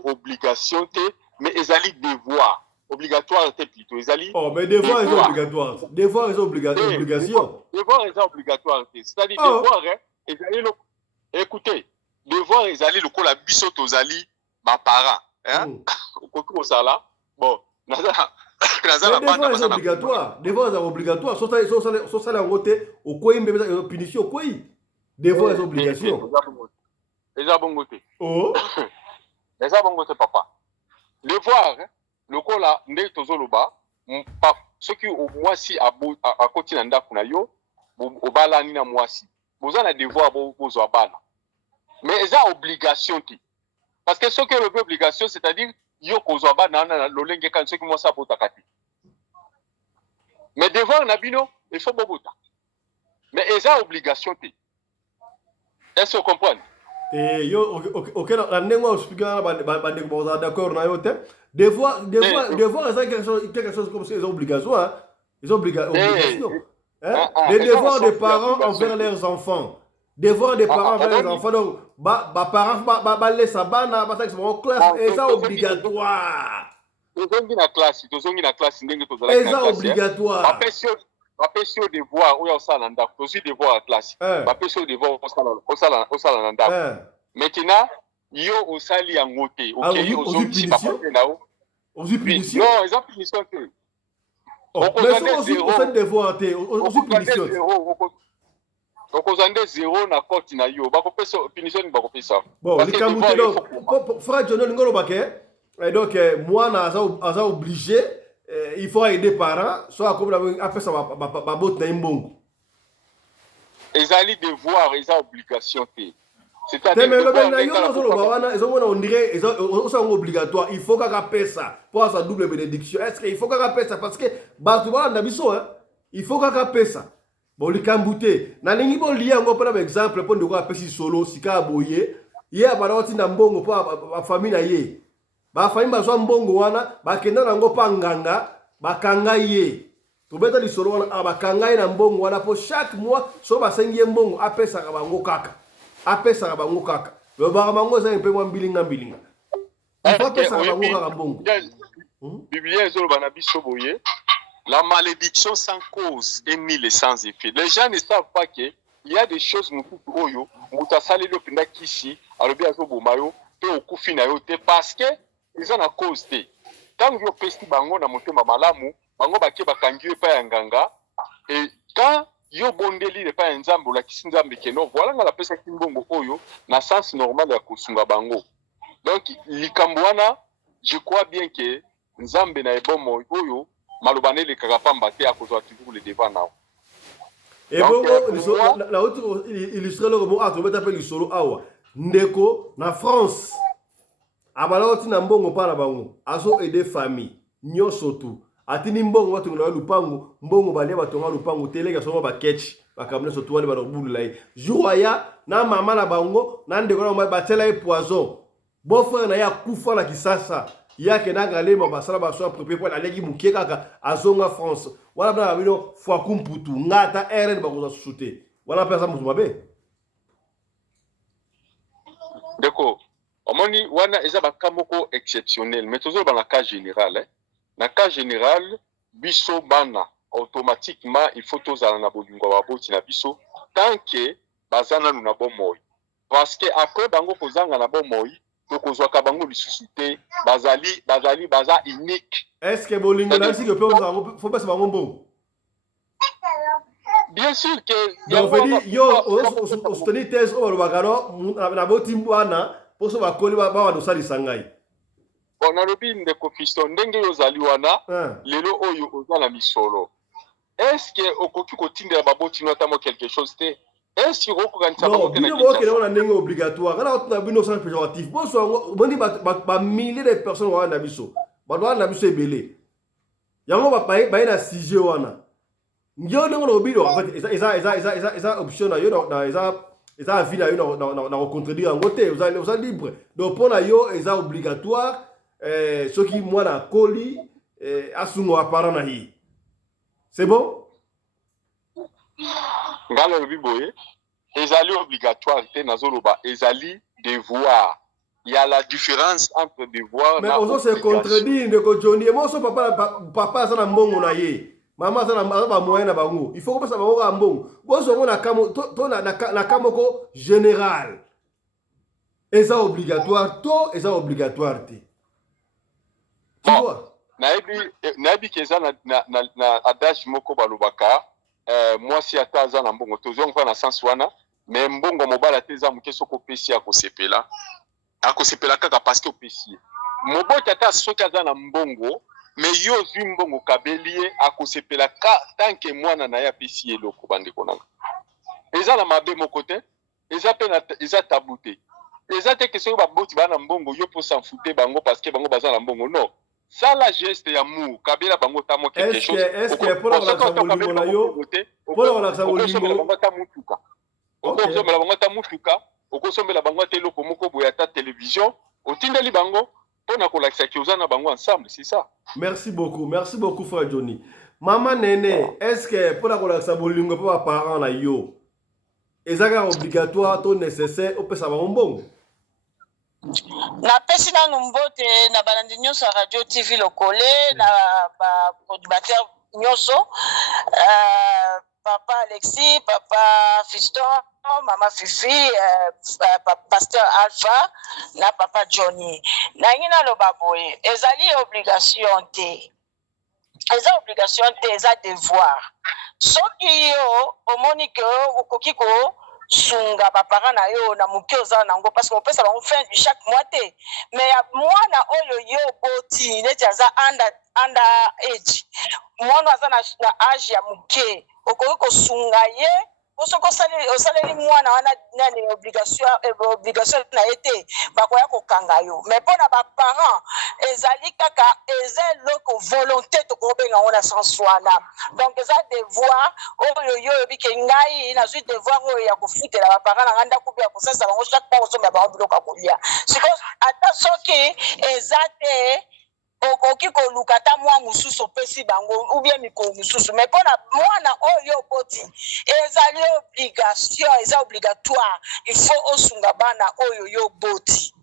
obligation te mais ezali devoir obligatoire te plutôt ezali oh mais devoir est obligatoire devoir est obligation devoir est obligatoire c'est-à-dire devoir ezali écoutez devoir ezali lokola biso tozali ba parents okoki osala bon devoir est obligatoire devoir est obligatoire so sala ngote okoyi mbeba punition okoyi devoir est obligation eza bongo te oh eza bongo te papa devoir lokola nde tozoloba soki mwasi akoti na ndako na yo obalani na mwasi boza na devoir bozwa bana mais eza obligation te parce que soki olobi obligation c'est-à-dire yo kozwa bana na lolenge kani soki mwasi abotaka te mais devoir na bino il faut bobota mais eza obligation te est-ce que vous comprenez yo ok la ndenge expliquer bandeko boza d'accord na yo te devoir eza quelque chose comme ça, ils ont obligation les devoirs des parents envers leurs enfants devoir des parents envers leurs enfants donc parents laisse bana ba ça en classe et ça obligatoire tozongi na classe ndenge tozala et ça obligatoire bapesi yo devoir oyo osala na ndako tozwi devoir ya classe bapesi yo devoir osala na ndako maintenant yo osali yango te okei ozongisi bakote na yo ozwi punition non eza punition te okozwa nde zéro na koti na yo bakopesa punition bakopesa bon likambo te donc frère John olingo olobake donc mwana aza obligé il faut aider parents soit apesa babote na ye mbongo ezali devoir eza obligation te on dirait c'est obligatoire il faut kaka pesa pour sa double bénédiction est-ce qu'il faut kaka pesa parce que bato balanda biso il faut kaka pesa bon likambo te nalingi bolia yango mpona baexemple mpo ndeko apesi solo sika aboye ye abana otinda mbongo mpo bafamille na ye bafamille bazwa mbongo wana bakenda nango mpa nganga bakanga ye tobeta lisolo wana bakanga ye na mbongo wana mpo chaque mois so basengi ye mbongo apesaka bango kaka apesaka bango kaka lobaka bango ezali mpe mwa mbilinga ifo apesaka bango kaka mbongo biblia ezoloba na biso boye la malédiction sans cause est nulle sans effet les gens ne savent pas que il y a des choses mosusu oyo moto asaleli openda kisi alobi azoboma yo mpe okufi na yo te parce que eza na cause te ntango yo opesi bango na motema malamu bango bake bakangi yo epai ya nganga et quand yo bondeli epai ya nzambe olakisi nzambe keno voilà nga napesaki mbongo oyo na sens normal ya kosunga bango donc likambo wana je crois bien que nzambe na ebomo oyo maloba nelekaka pamba te akozwa toujours le devant nao ebongo na autre illustre le robo atobeta pe lisolo awa ndeko na France abala otina mbongo pa na bango azo aider famille nyonso tu atini mbongo watu na lupango mbongo balia batonga lupango teleka soma ba catch bakamne so tuwali ba robulu lai joya na mama na bango na ndeko na batela e poison bon frère na ya kufa na kisasa yake na galema basala baso approprié pour aller mukie kaka azonga France wala bana bino fwa kumputu ngata RN bakoza susute wala pesa mutu mabe D'accord. Omoni wana eza bakamoko exceptionnel mais toujours dans la cas général na cas général biso bana automatiquement il faut tozala na bolingo baboti na biso tant que bazana na bomoi parce que après bango kozanga na bomoi tokozwaka bango lisusu te baza unique. Est-ce que bolingo na si que faut pas se bango bon? Bien sûr que donc veut dire yo o soutenir thèse o bakaro na boti mbwana poso bakoli ba wa dosali sangai. On a lobi ndeko Fiston ndenge yozali wana lelo oyo ozala misolo. Est-ce que okoki kotindela baboti notamo quelque chose te? Est-ce que okokanisa babote na bino na ndenge obligatoire kana otuna bino sans péjoratif boso bondi ba milliers de personnes wana biso na biso ebele yango ba na sujet wana ndio ndenge no bino en fait eza option na yo na eza vie na yo na contredire yango te oza libre donc pour na yo eza obligatoire ce qui moi na koli asungo apara na hi c'est bon ngalo lobi boye ezali obligatoire te nazoloba ezali devoir. Il y a la différence entre devoir mais on se contredire ndeko Johnny moi so papa ça na mbongo na ye mama ça na ba moyen na bango il faut que ça bango ka mbongo boso na kamo to na kamoko général eza obligatoire to eza obligatoire te tu vois naibi keza na adage moko balobaka moi si ataza na mbongo tozonga na sens wana mais mbongo mobala te za muke soko pesi akosepela kaka parce que opesi moboti ata soki aza na mbongo mais yo zwi mbongo kabelie akosepela ka tant que mwana na ya pesi eloko bandeko nanga eza na mabe moko te eza pe na eza tabu te eza te question baboti bana mbongo yo po s'en fouter bango parce que bango baza na mbongo non. Ça la geste d'amour, kabela bango tamo quelque chose. Est-ce que pour la bolingo na yo, pour la bolingo tamutuka. Okozomela bango tamutuka, okozomela bango teloko moko boya ta télévision, otindeli bango pona ko lakisa ki ozana bango ensemble, c'est ça. Merci beaucoup frère Johnny. Maman Nene, est-ce que pour la lakisa bolingo pour parents na yo, ezaka obligatoire to nécessaire au pesa bango mbongo? Na pesi nanu mbote na balandi nyonso radio TV lokole na ba producteur nyonso papa Alexis, papa Fiston, mama Fifi, pasteur Alpha na papa Johnny. Na ngina lo baboye ezali obligation te. Eza devoir. Soki yo omoni ke okoki ko sunga bapara na yo na muke oza nango parce que opesa bango fin du chaque mois te mais mwana oyo yo boti neti aza under age mwana aza na age ya muke okoki kosunga ye osoko osaleli mwana wana nani obligation na ye te bakoya kokanga yo mais mpona baparent ezali kaka eza eloko volonté tokobenga ngo na sens wana donc eza devoir oyo yo oyebi ke ngai nazwi devoir oyo ya kofutela baparent na ngai ndako ya kosasa bango chaque fois kosomba bango biloko ya kolia sikoyo ata soki eza te okoki koluka ta mwa mususu opesi bango ou bien mikolo mususu mais mpona mwana oyo boti ezali obligation eza obligatoire il faut osunga bana oyo yo boti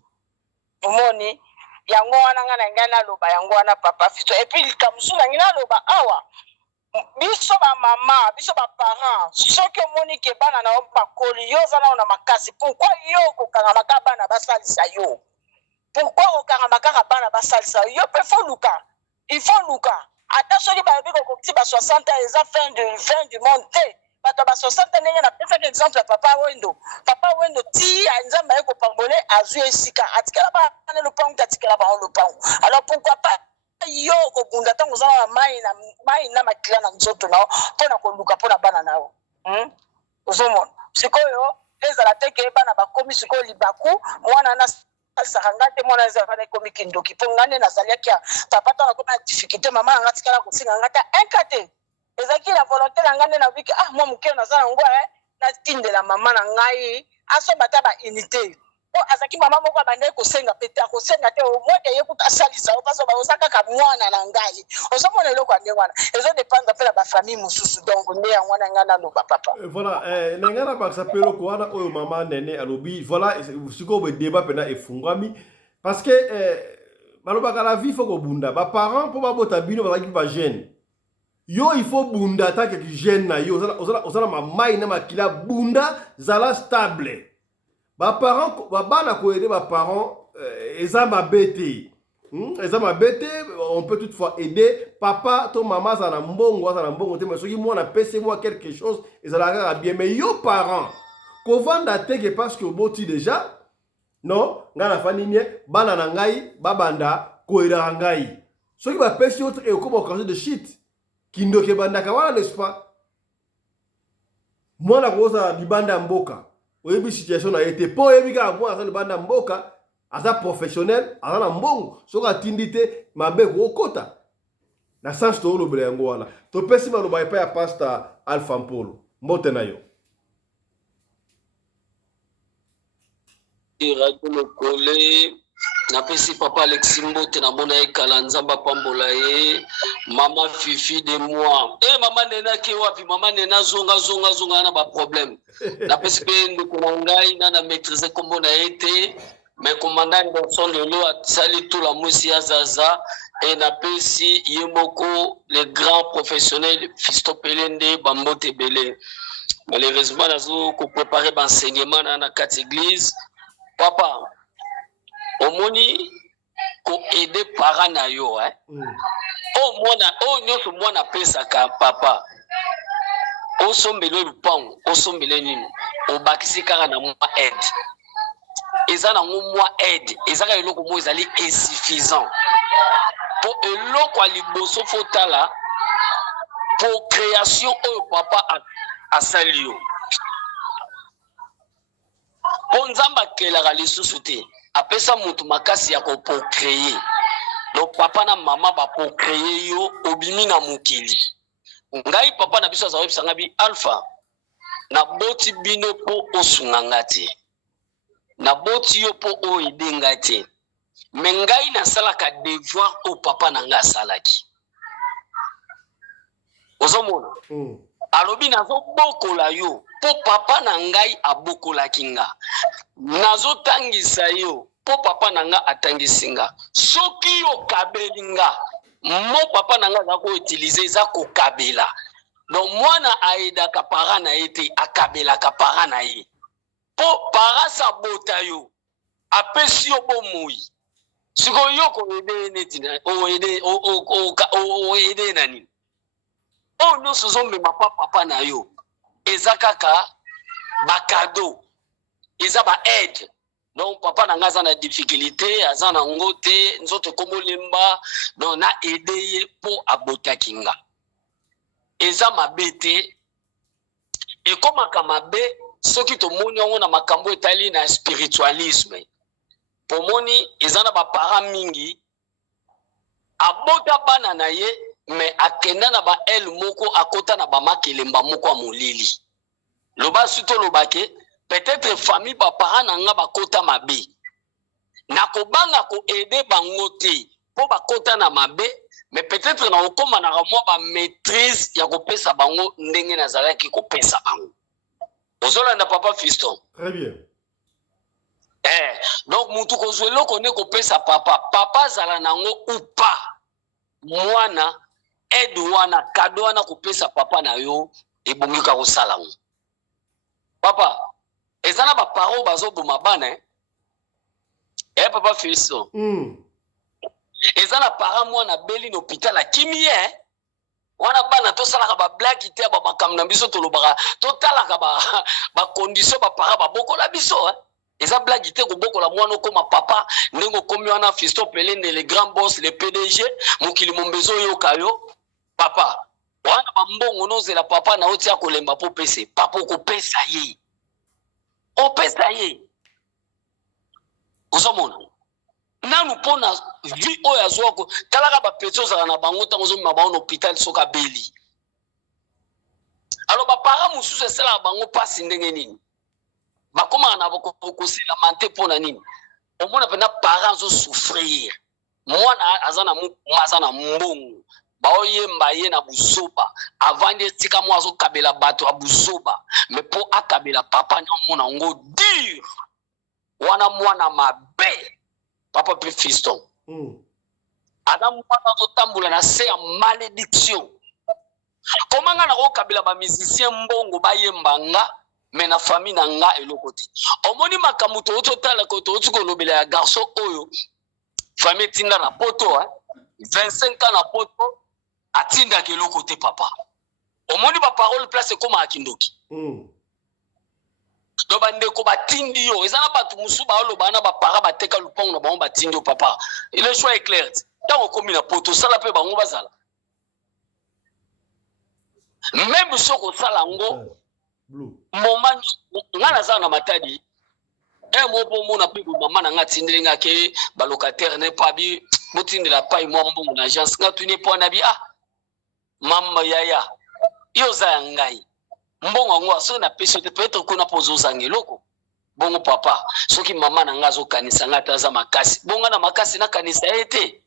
omoni yango wana nga na ngai naloba yango wana papa Fiston et puis likamusu na ngai naloba awa biso bamama biso baparent soki omoni ke bana na yo bakoli yo oza nao na makasi pourquoi yo kokangamaka bana basalisa yo pourquoi okangamaka bana basalisa yo pe faut luka il faut luka ata soki balobi kokokiti ba 60 ans eza fin du monde te bato ba 60 ans ndenge na pesa exemple ya papa wendo ti nzambe aye kopambole azwi esika atikela bana lopango tatikela bango lopango alors pourquoi pas yo kobunda ntango oza na mai na makila na nzoto nao mpona koluka mpona bana nao ozomona sikoyo ezala te ke bana bakomi sikoyo libaku mwana na salisaka te mwana ezala ekomi kindoki mpo ngai nde nazaliaki ya papa ntango akoma na difficulté mama nanga tikala kosinga ngai ta inka te ezalaki na volonté na ngai nde nabiki mwa moke naza nango natindela mama na ngai asomba ta baunité po azalaki mama moko abandaki kosenga pete akosenga te omweke ye kuta asalisa o paso baoza kaka mwana na ngai ozomona eloko ya ndenge wana ezodépendre mpe na bafamille mosusu donc nde yango wana ngai naloba papa voilà na ngai nabakisa mpe eloko wana oyo mama Nene alobi voilà sikoyo boye débat mpena efungwami parce que balobaka la vie fo kobunda baparent mpo babota bino bazalaki bagene Yo il faut bunda ta que gêne na yo osala mamai na makila bunda zala stable. Ba parents ba bana ko aider ba parents eza mabete. Eza mabete, on peut toutefois aider papa to maman za na mbongo te mais soki moi pèse moi quelque chose ezala bien mais yo parents ko vanda teke parce que boti déjà non ngana fani mie bana na ngai babanda ko ira ngai. Soki ba pèse autre et comme occasion de shit. Kindo ke banda kawana n'est-ce pas? Moi la koza libanda mboka. Oyebi situation a été po yebi ka moi za libanda mboka, aza professionnel, aza na mbongo, soka tindite mabe ko kota. Na sens to lo belengo wana. To pesi ma lo ba pa ya pasta Alpha Mpolo. Mbote na yo. Radio Lokole napesi papa Alexis Mbote na bona ye kala nzamba pambola ye mama Fifi de moi mama nena ki wapi mama nena zonga na ba problème napesi pe ndeko na ngai na maîtriser kombo na été mais commandant Anderson Lelo sali tout la mwisi azaza et napesi yemoko le grand professionnel Fisto Pelende Bambote Belé malheureusement nazo ko préparer enseignement na quatre église papa omoni ko aider parents na yo nyonso mwana pesa ka papa osombele lupango osombele nini obakisi kaka na mwa aide eza na mwa aide eza ka eloko mo ezali insuffisant po eloko aliboso fotala po création oyo papa asali yo po nzamba kelaka lisusu te apesa mutu makasi ya ko procréer no papa na mama ba procréer yo obimi na mukili ngai papa na biso azawe bisanga bi Alpha na boti bino po osunganga te na boti yo po oidenga te me ngai na salaka devoir o papa na nga salaki ozomona alobi nazo bokola yo po papa na ngai abokola kinga nazo tangisa yo po papa na nga atangisi nga soki yo kabelinga mo papa na nga za ko utiliser za ko kabela donc mwana aida ka para na ete akabela ka para na ye po para sa bota yo apesi yo bomoi siko yo ko ede netina o ede nani o no sozombe papa na yo eza kaka ba cadeau eza ba aide donc papa na nga za na difficulté aza na ngote nzoto komolemba donc na aider ye po abota kinga eza mabete et comme kamabe soki to moni ngo na makambo etali na spiritualisme po moni eza na ba parents mingi abota bana na ye mais akenda na ba el moko akota na ba makelemba moko a molili loba suto lobake peut-être famille ba parents na nga bakota mabe na kobanga ko aider bango te po bakota na mabe mais peut-être na okoma na mwa ba maîtrise ya kopesa bango ndenge na zalaki kopesa bango ozolanda papa Fiston très bien donc mutu ko zwelo ko ne kopesa papa zala nango upa mwana aide wana kado wana kopesa papa na yo ebongika kosala ngo papa ezana ba parents bazoboma bana papa Fiston ezana parents mwana beli na hôpital akimie wana bana to sala ka ba black te ba makam na biso to lobaka to tala ka ba condition ba parents ba bokola biso eza blague te ko bokola mwana koma papa ndengo komi wana Fisto Pelende le grand boss le PDG mokili mombezo yo kayo papa wana bambongo nozela papa na otia kolemba po pese papa ko pesa ye o pesa ye osomona nanu pona vi oya zwako talaka ba petso za na bango tango zo ma bango hôpital soka beli alors ba para mususu sala bango pasi ndenge nini bakoma na bokosela mante pona nini omona pena parents zo souffrir mwana azana mbongo baoyemba ye na buzoba avandi tika mwazo kabela bato a buzoba mais po akabela papa nyomona ngo dur wana mwana mabe papa pe Fiston adam mwana zo tambula na se ya malédiction Comment nga na ko kabila ba musicien mbongo ba yembanga mais na famille na nga eloko te. Omoni makamuto ototala ko to tuko lobela ya garçon oyo famille tinda na poto 25 ans na poto atinda ke eloko te papa. Omoni ba parole place comme akindoki. To bande ko batindi yo ezana batu musu ba loba na ba para bateka lupango na ba batindi yo papa. Le choix est clair. Tant komi na poto sala pe bango bazala. Même si on sala ngo moment ngana za na matadi mo po mo na pe ko mama na ngati ndinga ke ba locataire ne pas bi motindi la paille mo mbongo na agence ngatu ne po na bi mama yaya yo za ngai mbongo ngo so na peso te peut-être ko na pozo zangeloko bongo papa soki mama na ngazo kanisa ngata za makasi bonga na makasi na kanisa ete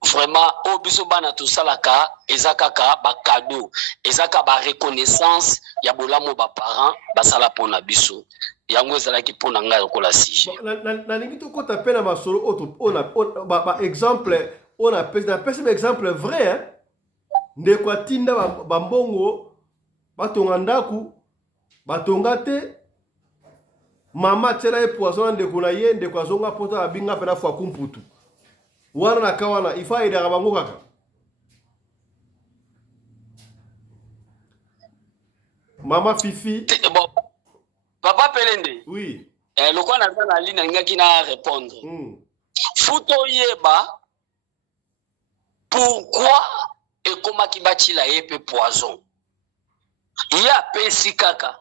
vraiment au biso bana to salaka ezakaka ba cadeau ezaka ba reconnaissance ya bolamo ba parents basala pona biso yango ezalaki pona ngai ko la sije na lingi to kota pena masolo on ba exemple on a pesa exemple vrai hein ndeko atinda ba mbongo batonga ndaku batonga te mama tela e poison ndeko na ye ndeko azonga pota abinga pena fwa kumputu wana na kawana ifa ida bango kaka mama Fifi bon papa Pelende oui le quoi na na ligne ngaki na répondre futo yeba pourquoi et comment ki batila yepe poison ya pesi kaka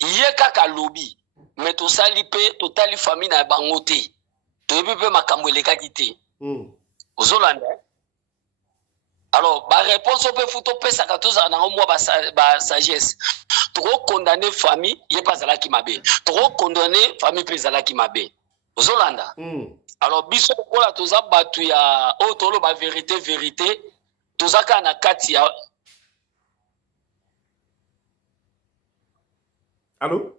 ye kaka lobi mais to sali pe totali famille na bango te to yepe pe makambo elekaki te Ozolanda. Alors, ma réponse au photo pesa katoza na moi ba sagesse. Trop condamner famille, y pas là qui m'a bé. Trop condamner famille pesa là qui m'a bé. Ozolanda. Alors biso ko la toza batu ya otolo ba vérité toza kana kati ya. Allô?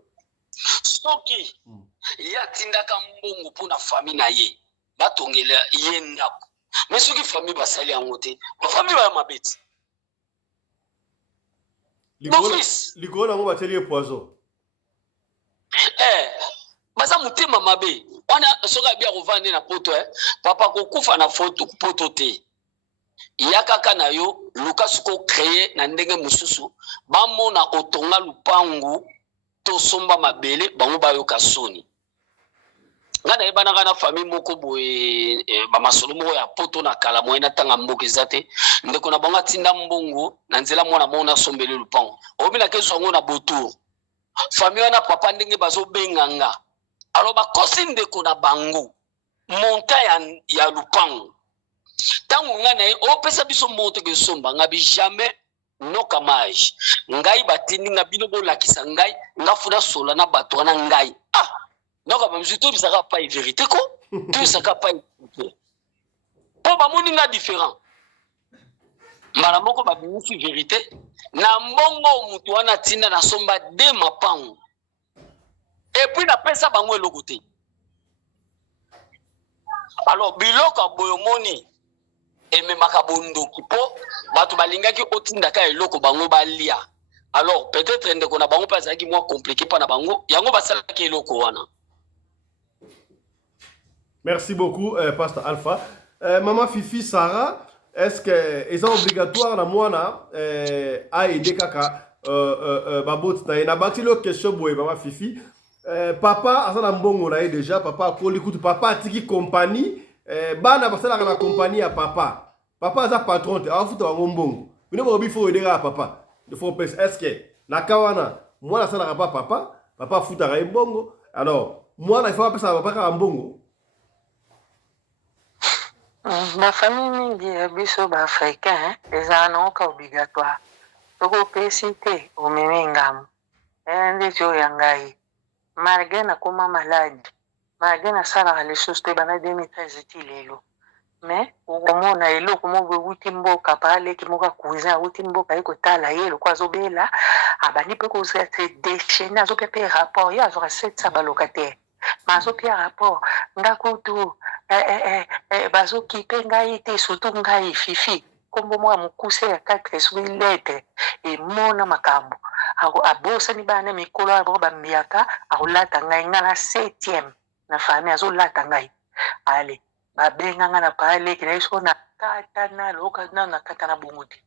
Soki ya tindaka mbongo pona famille na ye. Batongela yenda. Mais ceux qui famille basali en côté, la famille va mabeti. Mon fils, likolo na ngo bateli poison. Baza mutema mabe. Wana soka bia kovande na poto papa ko kufa na photo poto te. Yakaka na yo Lucas ko créer na ndenge mususu ba mona otonga lupangu to somba mabele bango ba yo kasoni. Ngana ebana kana famille moko boye ba masolo moko ya poto na kala moyena tanga mboke zate ndeko na bango tinda mbongo na nzela mona mona sombele lupango obila ke zongo na botour famille na papa ndenge bazo benganga alors ba kosi ndeko na bango monta ya lupango tango ngana o pesa biso monte ke somba ngabi jamais no kamage ngai batindi ngabino bolakisa ngai ngafuna sola na bato na ngai donc ba mzuto bisaka pas vérité ko tout ça pas po ba moninga différent mara moko ba bimisi vérité na mbongo mutu wana tinda na somba de mapango et puis na pesa bango eloko te alors biloko boyo moni ememaka bondoki po bato balingaki otinda ka eloko bango balia alors peut-être ndeko na bango pas aki moi compliqué pa na bango yango basalaki eloko wana. Merci beaucoup, Pasteur Alpha. Maman Fifi, Sarah, est-ce que c'est obligatoire na mwana a aider kaka babot na ina bakti lo question boye Maman Fifi. Papa asa na mbongo na déjà papa ko likutu papa tiki compagnie bana basala na compagnie ya papa. Papa asa patron te afuta wango mbongo. Bino bo bifo aider papa. Il faut penser est-ce que na kawana mwana sala papa futa ra mbongo. Alors mwana il faut penser papa ka mbongo. Ma famille mingi ya biso ba africain eza na oka obligatoire. Toko pesite o memengam. Ende jo yangai. Malgré na koma malade. Malgré na sala les choses te bana 2013 tilelo. Mais okomona eloko mo wuti mboka pale ki moka cousin wuti mboka iko tala yelo kwa zobela abani pe ko se déchaîner azo pepe rapport ya azo 700 balocataire. Mazo pia rapport ndakutu bazo kipe ngai te surtout ngai Fifi kombo mwa mukuse ya 4 soki lettre emona makambo abosani bana mikolo abo bambiaka akolata ngai nga na 7e na famille azolata ngai ale babenga nga na paleki na ye soko na kata na loka na kata na bongo te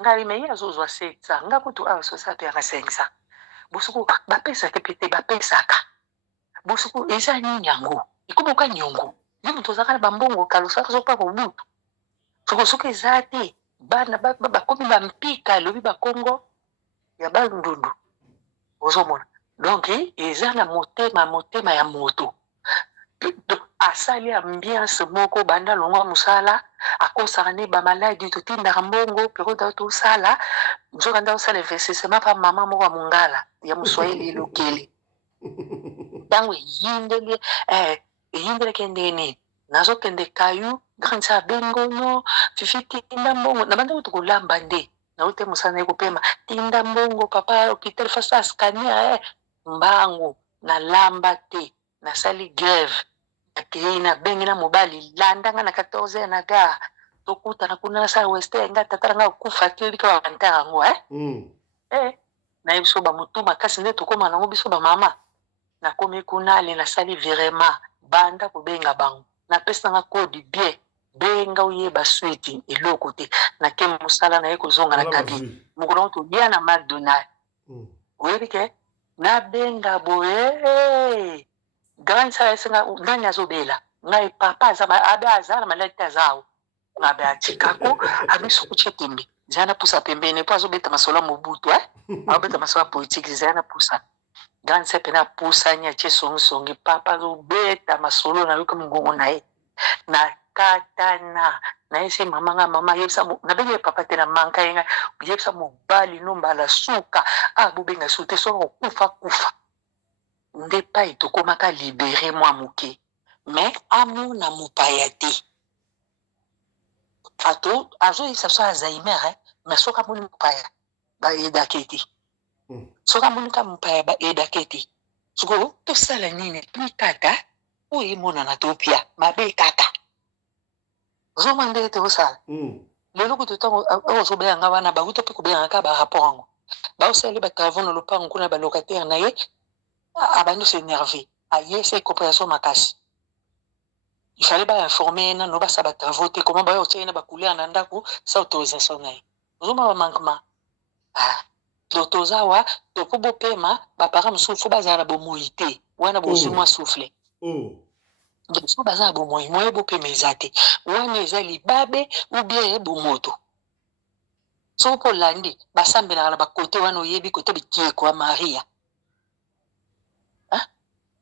ngai me ye azozwa 700 nga kutu awa sosa to yaka 500 bosuku bapesaka pete bapesaka bosuku eza nini yango ikoboka nyongo ye moto ozalaka na bambongo kalosaka sopa kobutu sokosoki eza te bana bakomi bampika lobi bakongo ya bandundu ozomona donc eza na motema ya moto asali ambiance moko banda longwa mosala akosaka ne bamaladi totindaka mbongo periode tosala nzoka nda osala investissement pa mama moko ya mongala ya moswahili elokeli ntango eyindeleke ndeni nazokende kayu grande sa bengono fifi tinda mbongo na banda kutu kolamba nde naute mosala na kopema tinda mbongo papa hôpital fasa askania mbango nalamba te nasali grève akei nabengi na mobali landanga na 14h na gare tokutana kuna nasala wester nga tata nga okufa te lika bantara yango nayebi biso bamotu makasi nde tokóma nango biso bamama nakomi kuna ale nasali virement banda kobenga bango napesa nga kodi bien benga oyeba switi eloko te nake mosala na ye kozonga na kabine mokolo ngo tolia na McDonald oyebi ke nabenga boye grande sala esenga nani azobela ngai papa aza na maladi te azao ngabe atikako abiso tembe zana pusa pembeni po azobeta masolo mobutu azobeta masolo politique zana pusa grande sala pena pusa nya che songi papa azobeta masolo na yoka mongongo na ye na katana na ese mama yebisa na benge papa te na manka yenga yebisa mobali nombala suka bobenga sute so kufa nde pai tokomaka libere mwa moke mais amu na mopaya te ato azoyisa so alzheimer mais soki amoni mopaya bayedake te soki amoni ka mopaya bayedake te soko tosala nini pli kaka oyo emonana topia mabe kaka ozomona ndenge te osala lelo kutu ntango ozobeyanga wana bakuta mpe kobeyanga ka barapport yango baosali batravau na lopango kuna balocataire na ye abandi s'énerver aye se coopération makasi il fallait informer nano basala batravau te comment bayo otiaki na bacouleur na ndako sa autorisation na ye ozomona bamankement toza awa topo bopema bapara mosusu fo bazala na bomoi te wana bozwi mwa souffle so baza na bomoi moye bopema eza te wana eza libabe ubie bomoto soko mpo olandi basambelaka na bakote wana oyebi kote bikieko ya maria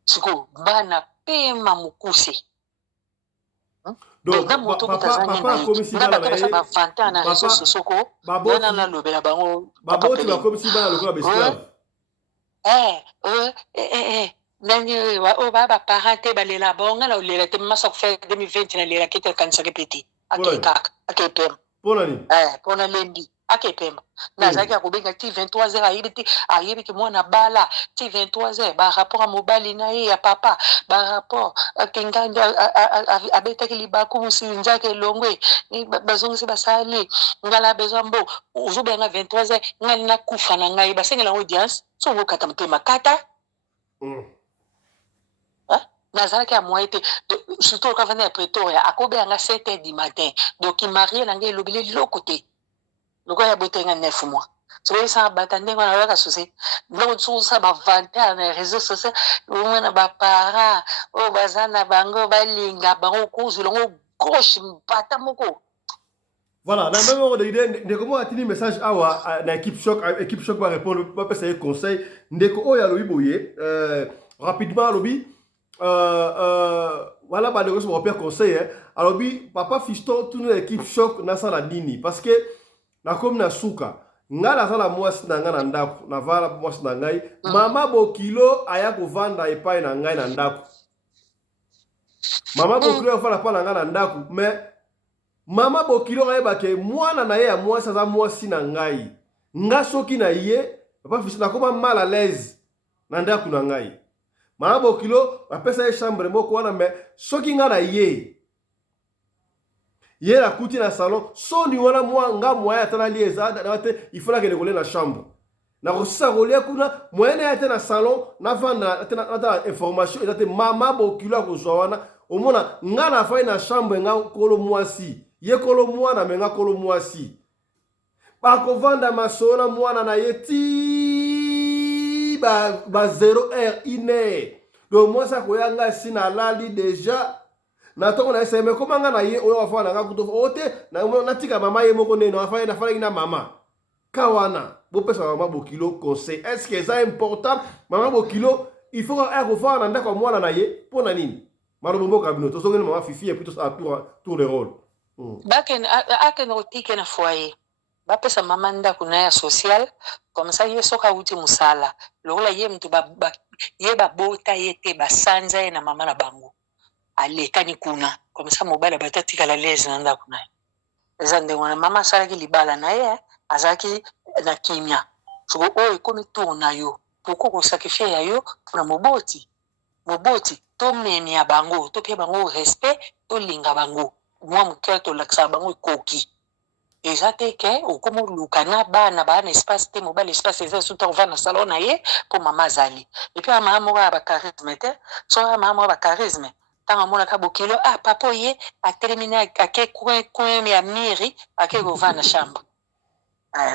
siko bana pema mokuse nga moto kutazani nga bato basa bavanta na réseau sosoko wana nalobela bango baboti bakomisi bana lokola besclave ndenge oyo baya baparent te balela bonga na olela te masa kofa 2020 nalela kete akanisaki pe te akei kaka akei pema mpona lendi akei pema nazalaki akobenga ti 23h ayebi ke mwana bala ti 23h barapport ya mobali na ye ya papa barapport akengandi abetaki libaku mosinzaki elongwe bazongisi basali ngala besoin mbo ozobenga 23h ngai nakufa na ngai basengela audience so okokata motema kata nazalaki amoye te surtout okavanda ya pretoria akobeyanga 7h du matin donc marie na ngai elobeli loko te lokola ya botenga 9 mois sokoyesanga bata ndenge wana oyaka susi biloko tososala bavantare na réseau social omona bapara oyo baza na bango balinga bango kozwela ngo gauche mpata moko voilà na ndenge moko de ndeko moko atindi message awa na équipe choc barépondre bapesa ye conseil ndeko oyo alobi boye rapidement alobi voilà bandeko so bapea conseil alobi papa Fiston tuna équipe choc nasala nini parce que nakomi na suka nga nazala mwasi na ngai na ndako navala mwasi na ngai mama bokilo aya kovanda epai na ngai na ndako mama bokilo avanda pa na ngai na ndako mais mama bokilo ayebake mwana na ye ya mwasi aza mwasi na ngai nga soki na ye papa Fiston nakoma mal à l'aise na ndako na ngai mama bokilo bapesa ye chambre moko wana mais soki nga na ye Hier la couti na salon, son ni wana moi nga moya tana lieza il faut la que le na chambre. Na rosa rolia kuna moya na tana salon na vanda na information et mama bokilo ko zoana au mona nga na fa na chambre nga kolo mwasi. Ye kolo mwana menga kolo mwasi. Ba ko vanda masona mwana na yeti ba 0h 1h. Donc moi ça ko yanga sina lali déjà. Na toko na ese me komanga na ye oyo afa na ngakuto ote na tika mama ye moko neno afa na fala ina mama kawana bo pesa mama bokilo conseil est-ce que ça important mama bokilo il faut que faire na ndako mwana na ye pona nini maro bombo kabino to songene mama fifi et plutôt ça tour le rôle baken aken otike na foyer ba pesa mama ndako na ya social comme ça ye soka uti musala lokola ye mtu ye bota ye te basanza ye na mama na bango alekani kuna comme ça mobile batatika la leze na ndako naye ezande wana mama salaki libala na ye azaki na kimia so oyo komi tourna yo pourquoi ko sacrifier yo pour moboti to meni ya bango to pe bango respect to linga bango moi mukela to laksa bango koki ezate ke okomo lukana bana espace te mobile espace eza suta on va na salon na ye pour mama zali et puis mama mo ba charisme te so mama mo ba charisme tanga mona ka bokilo papa ye a terminé ake coin ya miri ake go va na chambre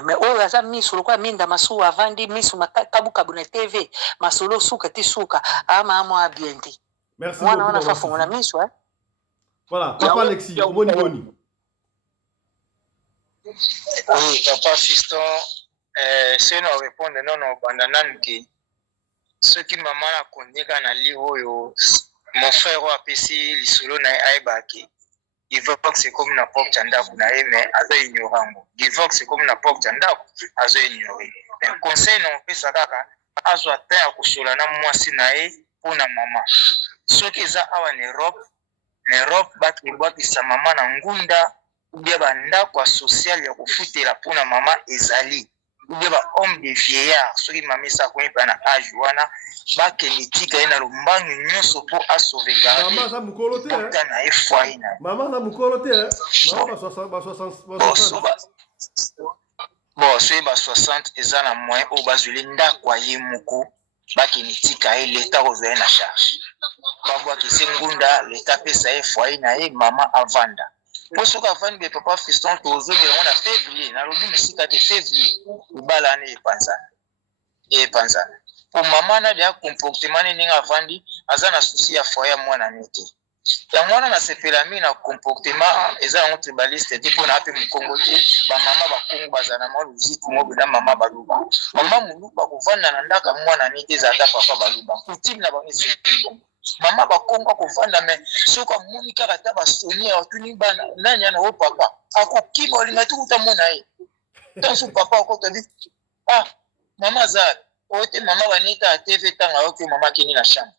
mais oyo aza misu lokwa minda masu avandi misu makabuka buna TV masolo suka ti suka mama a bien dit merci beaucoup mwana fa fonga na misu voilà papa Alexis omoni boni oui papa fiston c'est nous répondre non bandanan ki ce qui maman a kondeka na li oyo mon frère a pesi lisolo na aibaki divorce c'est comme n'importe ndako na mais azo ignorango divorce c'est comme n'importe ndako azo ignorer mais conseil non pesa kaka azo atteindre kusola na mwasi na pona mama soki eza awa en Europe baki sa mama na ngunda ubia bandako social ya kufutela pona mama ezali ubia ba homme de vieillard soki mama sa ko pa na âge wana bakenitika ena lombangi nyonso po a sauvegarder mama za mukolo te na efwai na mama za mukolo te mama ba 60 bon so ba 60 eza na moyen o bazuli ndako ye moko bakenitika l'etat ozwe na charge babwa kisengunda l'etat pesa efwai na mama avanda poso ka vandi be papa fiston to ozongela na février na lobi musika te février ubala ne epanzana pour mama na dia comportement ni nga vandi azana souci ya foyer mwana nete ya mwana na sepela mi na comportement eza un tribaliste te pona ape mukongo te ba mama ba kongo bazana mo luzitu mo bina mama baluba mama muluba kovanda na ndaka mwana nete za ta papa baluba kutime na bangi sekibo mama ba kongo kovanda me soka muni kaka ta ba sonia otuni bana nanya na o papa akokiba olinga tukuta mona ye tansu papa okota di mama za ote mama wanita TV tanga oke mama kini na shamba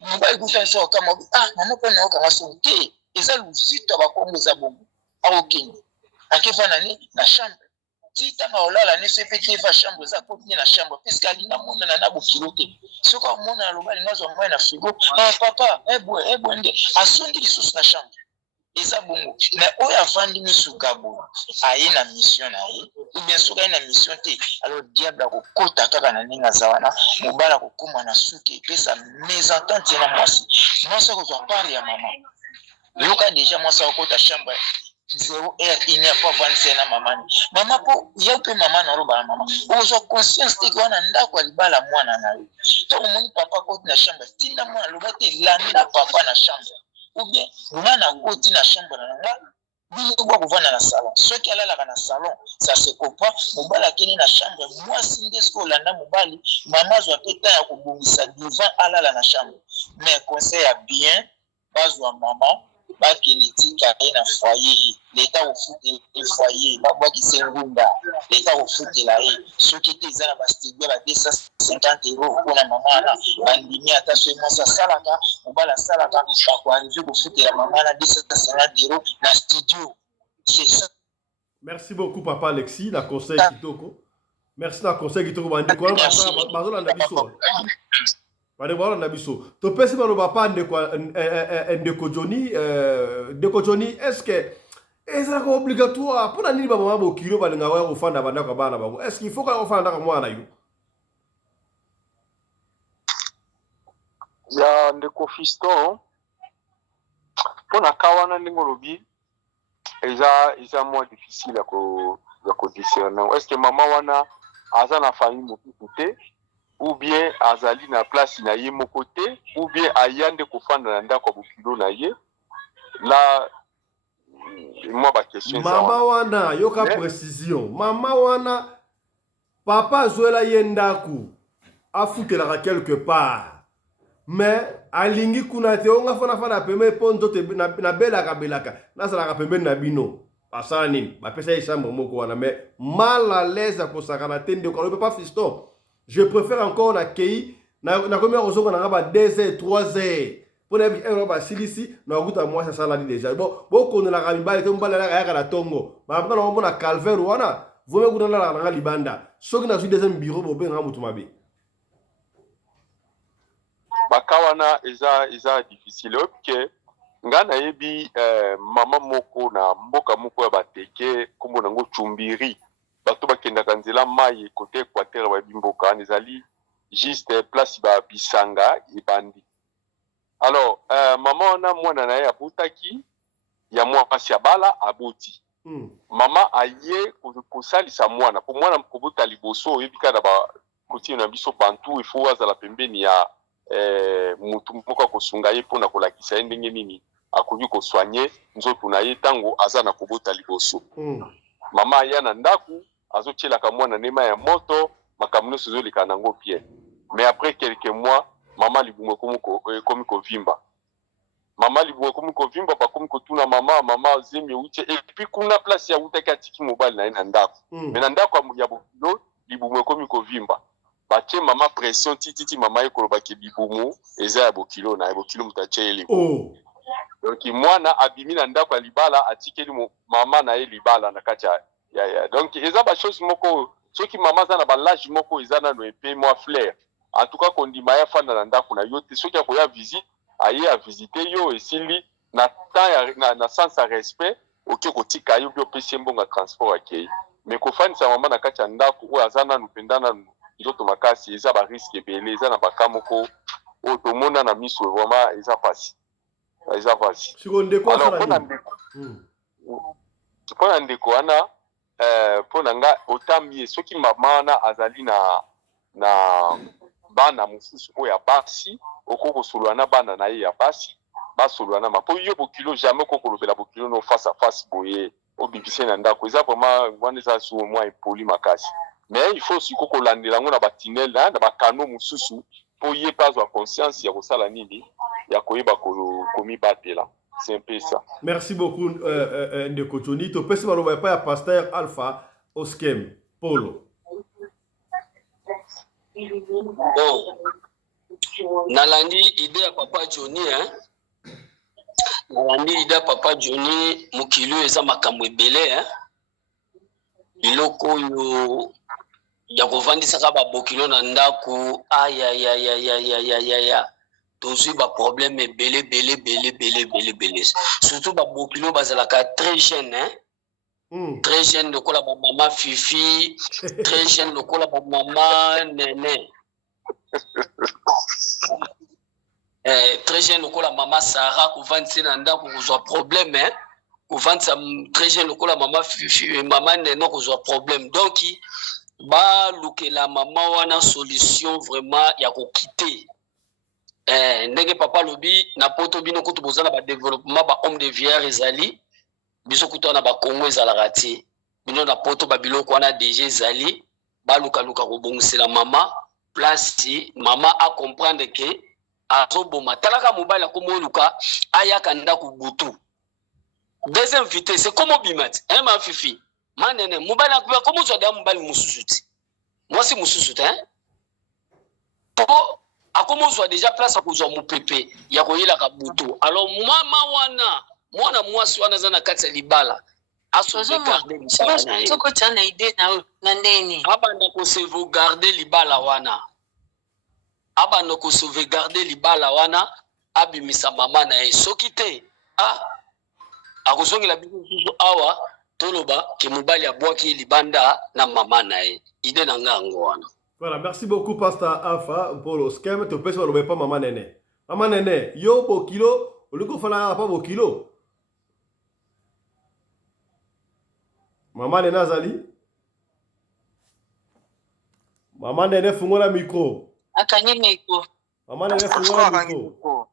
mobali kuta so kama mama ko na oka ngasunke eza luzito bakongo za bongo akokini akifana ni na shamba tita na olala ni sepete va chambre za kotini na chambre puisque alinga mona na nabo kilote soko mona na lobali ngazo mwa na frigo papa ebwe nde asundi lisusu na chambre eza bongo mais oyo avandi misuka bo aye na mission na ye ou bien soka na mission te alors diable akokota kaka na ninga zawana mobala kokuma na suki pesa mésentente na mwasi kozwa part ya mama yoka déjà mwasi akokota chambre 0h il n'y a pas 25 na mama po ya pe mama na roba mama ozo conscience te kwana ndako alibala mwana na yo to moni papa ko na chambre tinda mwana loba te landa papa na chambre ou bien mwana koti na chambre na nga bino kwa kuvana na salon soki alalaka na salon ça se comprend mobala kini na chambre mwasi ndesko landa mobali mama zo peta ya kobungisa devant alala na chambre mais conseil ya bien bazwa mama bakenitika na foyer l'etat ofute le foyer babwa kisengunda l'etat ofute la soki te za ba studio ba 250 € pour la maman na bandimi ata so mo sa salaka mobala salaka ba ko arriver ko fute la maman na 250 € na studio c'est ça. Merci beaucoup papa Alexis na conseil kitoko merci na conseil kitoko bandi ko bazola na biso Bade voilà na biso. To pesi balo papa ndeko Johnny, est-ce que Et ça c'est obligatoire. Pour nani ba mama bo kilo ba nga wa ofanda banda ka bana ba. Est-ce qu'il faut ka ofanda ka mwana yo? Ya ndeko fiston pona kawana ndingo lobi eza moins difficile à discerner. Est-ce que maman wana aza na famille mokutu te ou bien azali na place na ye moko te ou bien ayande kofanda na ndako bokilo na ye? Là moi ba question ça. Mama wana yoka précision. Mama wana papa zoela yendaku afutela quelque part. Mais alingi kuna te onga fana pembe ponto te na belaka na sala pembe na bino pasana nini ba pesa isambo moko wana mais mal à l'aise ko sakana tende ko pas fiston. Je préfère encore na kei na combien ozonga na ba 2 heures 3 heures pour na bi ba silisi na kuta moi ça sala déjà bon ko na la mibale te mbala la ya na tongo ba na ngo na calvaire wana vome kuna la libanda soki na deuxième bureau bo benga mutu mabe. Bakawana eza difficile ok ngana yebi mama moko na mboka moko ya bateke kombo nango chumbiri bato bakenda kanzela mai côté équateur ba bimboka ezali juste place ba bisanga ibandi. Alors mama wana mwana na ye abutaki ya mwasi abala aboti mama aye kosalisa mwana po mwana kobota liboso yebika na ba koti na biso bantu ifo azala pembeni ya mutu moko kosunga ye pona kolakisa ye ndenge nini akoki kosoigner nzoto na ye tango aza na kobota liboso. Mama aya na ndaku azotielaka mwana nema ya moto makambo nyonso ezoleka nango bien. Mais après quelques mois mama libumu ekomi kovimba. Mama libumu ekomi kovimba bakomi kotuna mama zemi uche et puis kuna place ya utaki atiki mobali na ye na ndaku. Mais na ndaku ya bokilo libumu ekomi kovimba. Bache mama pression titi mama ekoloba ke bibumu eza ya bokilo na bokilo mutache eli. Donc mwana abimi na ndako ya libala atikeli mama na ye libala na kati ya. Donc eza ba chose moko soki mama za na ba l'âge moko eza na no epé moi flair. En tout cas kondima ya fanda na ndako na yo te soki akoya visite aye a visiter yo esili na temps na sens à respect oki kotika yo bio pesi mbonga transport akei. Mais kofanisa mama na kati ya ndako o azana no pendana izoto makasi eza ba risque ebele eza na bakamoko o tomona na miso vraiment eza pasi alors pona ndeko wana pona nga otambi soki mama wana azali na bana mosusu oya basi okoko solwana bana na ye ya basi basolwana mapo yo bokilo jamais kokolobela bokilo no face à face boye obibise na ndako eza vraiment wana eza su moi impoli makasi. Mais il faut aussi qu'on lande lango na batinel na bakano mususu pour y pas avoir conscience ya kosala nini ya koyeba komi batela. C'est un peu ça. Merci beaucoup Ndeko Tony. To pesi baloba pa ya pasteur Alpha Oskem Polo. Bon. Nalandi idée ya papa Johnny Nalandi idée ya papa Johnny mukilo eza makambo ebele biloko yo ya kovandisaka babokilo na ndako aya tozwi ba problème ebele bele surtout babokilo bazalaka très jeune très jeune lokola ba mama Fifi très jeune lokola ba mama Nene très jeune lokola mama Sarah kovandisa na ndako kozwa problème kovandisa très jeune lokola mama Fifi mama Nene kozwa problème donc ba lukela mama wana solution vraiment ya ko quitter ndenge papa lobi na poto bino kutu bozana ba développement ba homme de vierre ezali biso kutu na ba Congo ezalaka ti bino na poto ba biloko wana déjà ezali ba luka ko bongisela mama place mama a comprendre que azoboma talaka mobile ko moluka ayaka ndako butu deuxième vitesse c'est comme bimat ma Fifi manene mobile akuba comment tu as mobile mususuti moi c'est mususuti po akomozwa déjà place à kozwa mopepe ya koyela ka butu alors mama mwana mwasi wana zana kati ya libala sauvegarder libala soko tana idée na ndeni abanda ko sauvegarder libala wana abanda ko sauvegarder libala wana abimisa mama na ye soki te akozongela biso susu awa toloba ke mobali abwaki libanda na mama na ye ide na nga yango wana. Voilà, merci beaucoup Pasteur Alpha pour le schème. Tu peux se pas maman Nene. Maman Nene, yo bo kilo, au lieu qu'on fasse pas bo kilo. Maman Nene Azali. Maman Nene fungola micro. Akanyi micro. Maman Nene fungola micro.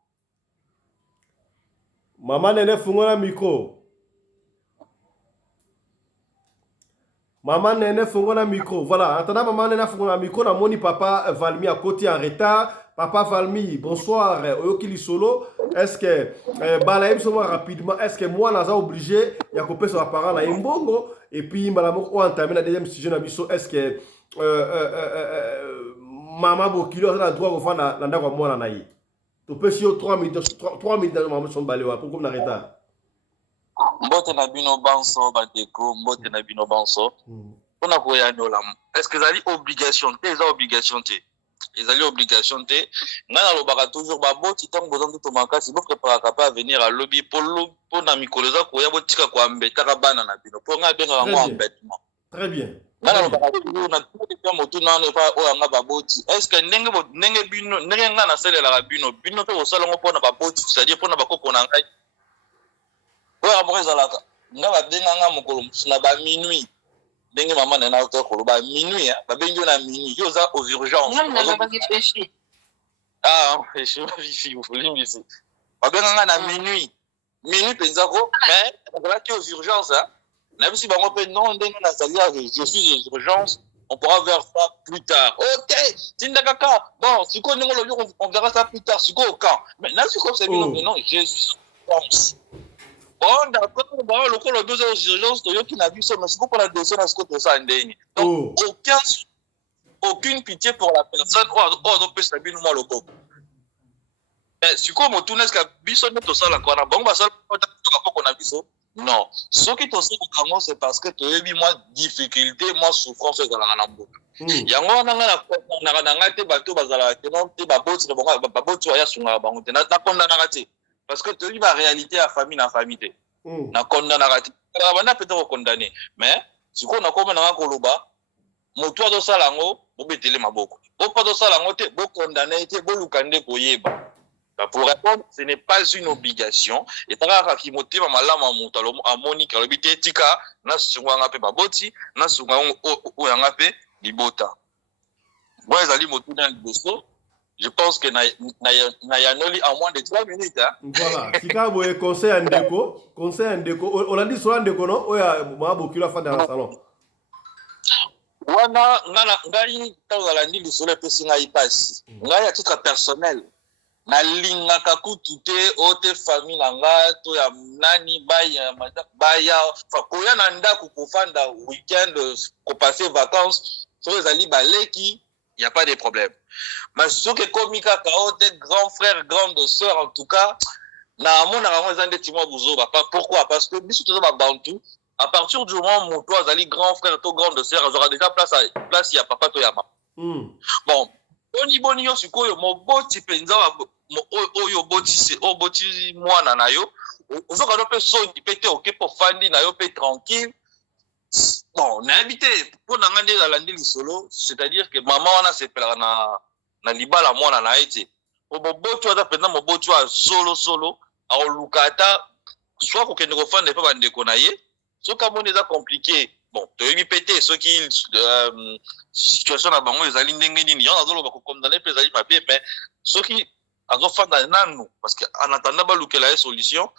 Maman Nene fungola micro. Maman Nene fungola micro. Voilà, en attendant Maman Nene fungola micro, na moni papa Valmy à côté en retard. Papa Valmy, bonsoir. Oyokili solo. Est-ce que balaïm solo rapidement, est-ce que moi naza obligé ya couper son parent na imbongo et puis malamo on entame la deuxième sujet na biso, est-ce que maman bokilo a droit au fan na ndako mwana na yi. Tu peux si 3 minutes dans maman son balewa pour comme na retard. Mbote na bino banso badeko, mbote na bino banso. On a koya nyola. Est-ce que zali obligation te, za obligation te. Zali obligation te. Ngana lobaka toujours baboti tango bozango to makasi bo préparer pas venir à lobby pour na mikoloza koya botika ko ambeta ka bana na bino. Pour nga benga ngo embêtement. Très bien. Ngana lobaka toujours na tout le motu na ne pas o nga baboti. Est-ce que ndenge bino ndenge ngana selela ka bino pe osala ngo pona baboti, c'est-à-dire pona bakoko na ngai. Oya mozalaka nga babenga nga mokolo na ba minuit ndenge maman na auto ko ba minuit ba bengi na minuit yo za aux urgences je vivre vous limbisi ba benga nga na minuit penza ko mais là qui aux urgences na bisi bango pe non ndenge na salia je suis aux urgences, on pourra voir ça plus tard. OK, tinda kaka bon siko ndenge on verra ça plus tard siko au camp mais là siko c'est non je suis bon, d'accord, bon, le coup, le besoin d'urgence, il y a qui n'a vu ça, mais c'est pour la deuxième, est-ce que tu ça donc, aucune pitié pour la personne, on peut s'habiller nous, le coup. Mais c'est comme on tourne, est-ce que Bisson est au sol encore, bon, bah, ça, qu'on a vu ça. Non, ce qui est au sol, c'est parce que tu as eu moi difficulté, moi souffrance dans la nambo. Il y a un moment, on a été bateau, bazala, non, t'es babot, c'est bon, babot, tu vas y aller sur la banque, t'es n'a condamné. Parce que tu as la réalité à famille dans famille. Na condamné. On a peut-être condamné. Mais, si on a comme un koloba, mon toit de salango, vous mettez les maboko. Vous pas de salango, vous condamné, vous lukande koyeba. Pour répondre, ce n'est pas une obligation. Et tu as qui motive ma lama montalo à Monique, le bité tika, na sunganga pe baboti, na sunganga o yanga pe libota. Moi, les alliés motivent dans le dossier. Je pense que Nayanoli en moins de 3 minutes. Hein? Voilà. Si tu as conseil en déco, on a dit sur un déco, non? Oui, moi, beaucoup la fin dans le salon. Wana, ngai, quand on a dit le soleil peut s'y passe. Ngai, à titre personnel, na linga kakutu te, ote famille nanga, to ya nani, baya, fa koya nanda kukufanda week-end, ko passer vacances, sur les alliés baleki. Il n'y a pas de problème. Mais ce qui est comique, des grands frères, grandes sœurs, en tout cas, pourquoi? Parce que, à partir du moment où toi, les grands frères, toi, grandes sœurs, j'aurai déjà place, il y a papa, toi, yama. Bon, boni, yo, c'est quoi, mon boti, penza, yo, boti, c'est, oh, boti, moi, nanayo, on va pas son, il peut être ok pour fandi, nayo, peut tranquille. Bon, on a habité pour n'anger dans l'andil solo, c'est-à-dire que maman on a se pela na libala mwana na été. Au bobotu ada pendant mo botu solo a lukata soit ko kende ko fande pa bande ko na ye, so ka moni za compliqué. Bon, to yi pété ceux qui situation na bango ezali ndenge nini, on azolo ba ko condamner pe ezali papier mais ceux qui azo fanda nanu parce que en attendant ba lukela la solution.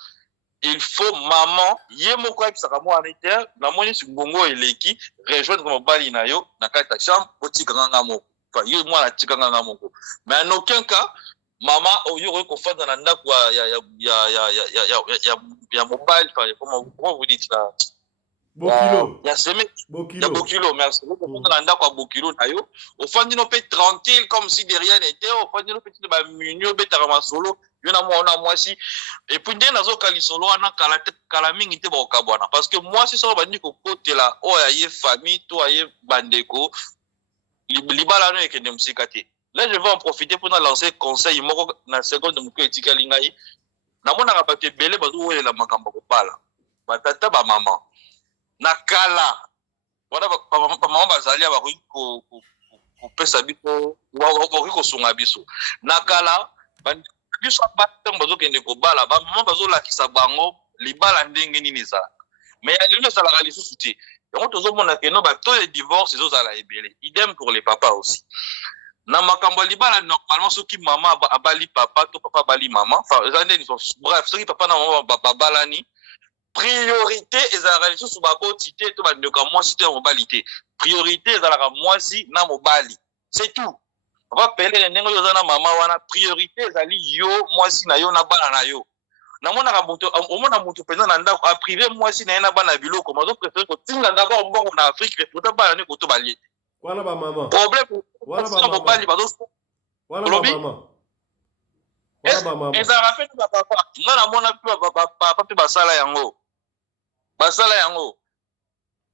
Il faut maman yemo kwa pisaka mo aniter na moni sungongo eleki rejoindre mon bali na yo na kata chambre otika nganga moko enfin yo moi na tika nganga moko mais en aucun cas maman oyo ko fanda na ndako ya mobile enfin comment vous dites là Bokilo. Ya semaine ya Bokilo merci beaucoup na ndako ya Bokilo na yo ofandi no pe tranquille comme si de rien n'était ofandi no petit ba minyo betara masolo yo na moi si et puis ndena zo kalisolo ana kala mingi te ba okabwana parce que moi si ça ba ndiko kotela o ya ye famille to ya bandeko libala no ekende msikate. Là je vais en profiter pour lancer conseil moko na seconde moko etika lingai na mona ka pate belé bazo welela makambo ko pala batata ba maman nakala wana ba maman bazali ba ko pesa biso wa ko sunga biso nakala biso batemba zokende ko bala ba maman bazolakisa bango libala ndenge nini za mais alino ça la lisusu te donc tozomona que no ba to les divorces ezozala ebele idem pour les papas aussi na makambo libala normalement soki maman abali papa to papa bali maman enfin bref soki papa na maman babalani priorité ezalaka lisusu baboti te to bandeko mwasi te mobali priorité ezalaka mwasi na mobali c'est tout papa pelele ndenge oyo oza na mama wana priorité ezali yo mwasi na yo na bana na yo namonaka moto omona moto mpenza na ndako aprive mwasi na ye na bana biloko mazo préféré kotinga ndako mbongo na Afrique pota bana ne koto balie wana ba mama problème wana ba mobali bazo wana ba mama wana ba mama ezalaka pe na papa nga namona pe papa pe basala yango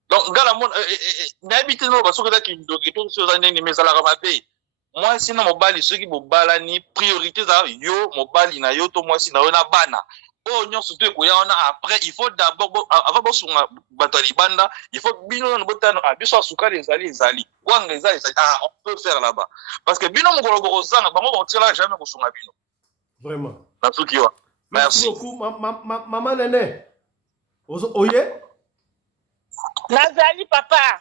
donc nga namona nayebi te no basoki ezaki ndoki so oza ndenge ezalaka mabe mwasi na mobali soki bobalani priorité za yo mobali na yo to mwasi na yo na bana oyo nyonso to ekoya wana après il faut d'abord avant bosunga bato ya libanda il faut bino nano botano biso asukali ezali kwanga ezali on peut faire là-bas parce que bino mokolo bokozanga bango bakotila jamais kosunga bino vraiment nasuki wa merci beaucoup maman nene oye nazali papa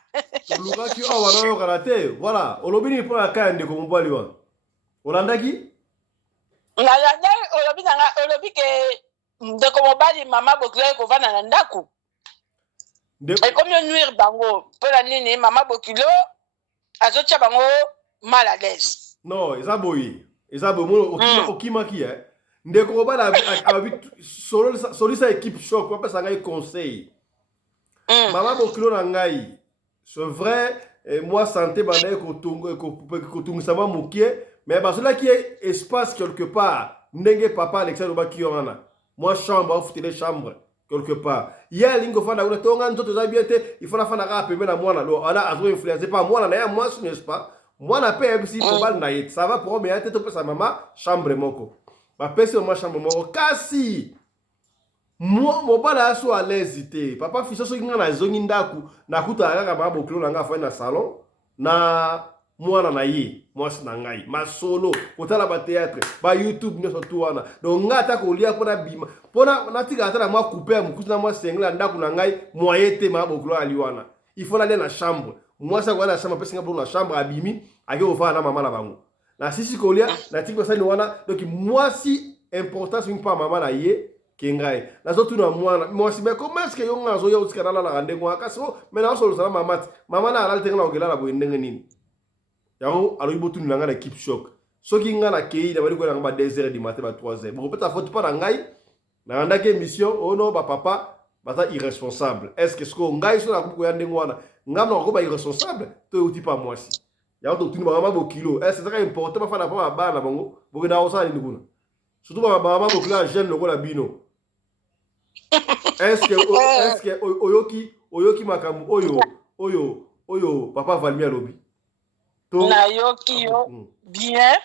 olukaki awa nayoka te voilà olobi nini mpo ya kaya ndeko mobali wana olandaki nalandaki olobi nanga olobi ke ndeko mobali mama bokilo kovanda na ndako ekomi onuire bango mpona nini mama bokilo azotia bango mal à l'aise non eza boye okimaki ndeko mobali solisa équipe choc apesa ngai conseil mama bokilo na ngai c'est vrai moi santé bandaye kotungisama mokie mais bazolaki espace quelque part ndenge papa Alexandre obaki wana moi chambre afutile chambre quelque part ye alingi ofanda kuna tonga nzoto eza bien te il faut nafanda kaka pembe na mwana lo wana azo-influence pa mwana na ye mwasi n'est-ce pas mwana mpe yebisi mobali na ye ça va problème ya te topesa mama chambre moko bapesi mama chambre moko kasi mobali aso à l'aise te papa fiso soki nga nazongi ndaku nakutaka kaka mama bokilo na nga afai na salon na mwana na ye mwasi na ngai masolo kotala bateatre bayoutube nyonso tu wana donc nga ata kolia mpona bima mpona natika ata na mwa coupe ya mokutu na mwa sengle ya ndako na ngai moye te mama bokilo ali wana il faut nalia na chambre mwasi akoya na chambre apesinga bongo na chambre abimi ake kofala na mama na bango na sisi kolia natiki basali wana donc mwasi importance mingi mpa mama na ye kengai nazotuna mwana mwasi mais comment est-ce que yo nga azoya utika nalala ndenge wana kasi mais naosolosa na mama ti mama na alali tenge na okelala boye ndenge nini yango alobi botunila nga na équipe choc soki nga na kei na bali koyelanga ba 2h du matin ba 3h bokopeta faute mpa na ngai nalandaki émission ono bapapa baza irresponsable est-ce que siko ngai so nakoki koya ndenge wana ngam na kokoba irresponsable to euti mpa mwasi yango totuni bamama bokilo est-ce ezaka important bafanda mpa babana bango bokenda kosala nini kuna surtout bamama bokilo ya jeune lokola bino est-ce que oyoki makambo oyo papa Valmi alobi nayoki yo bien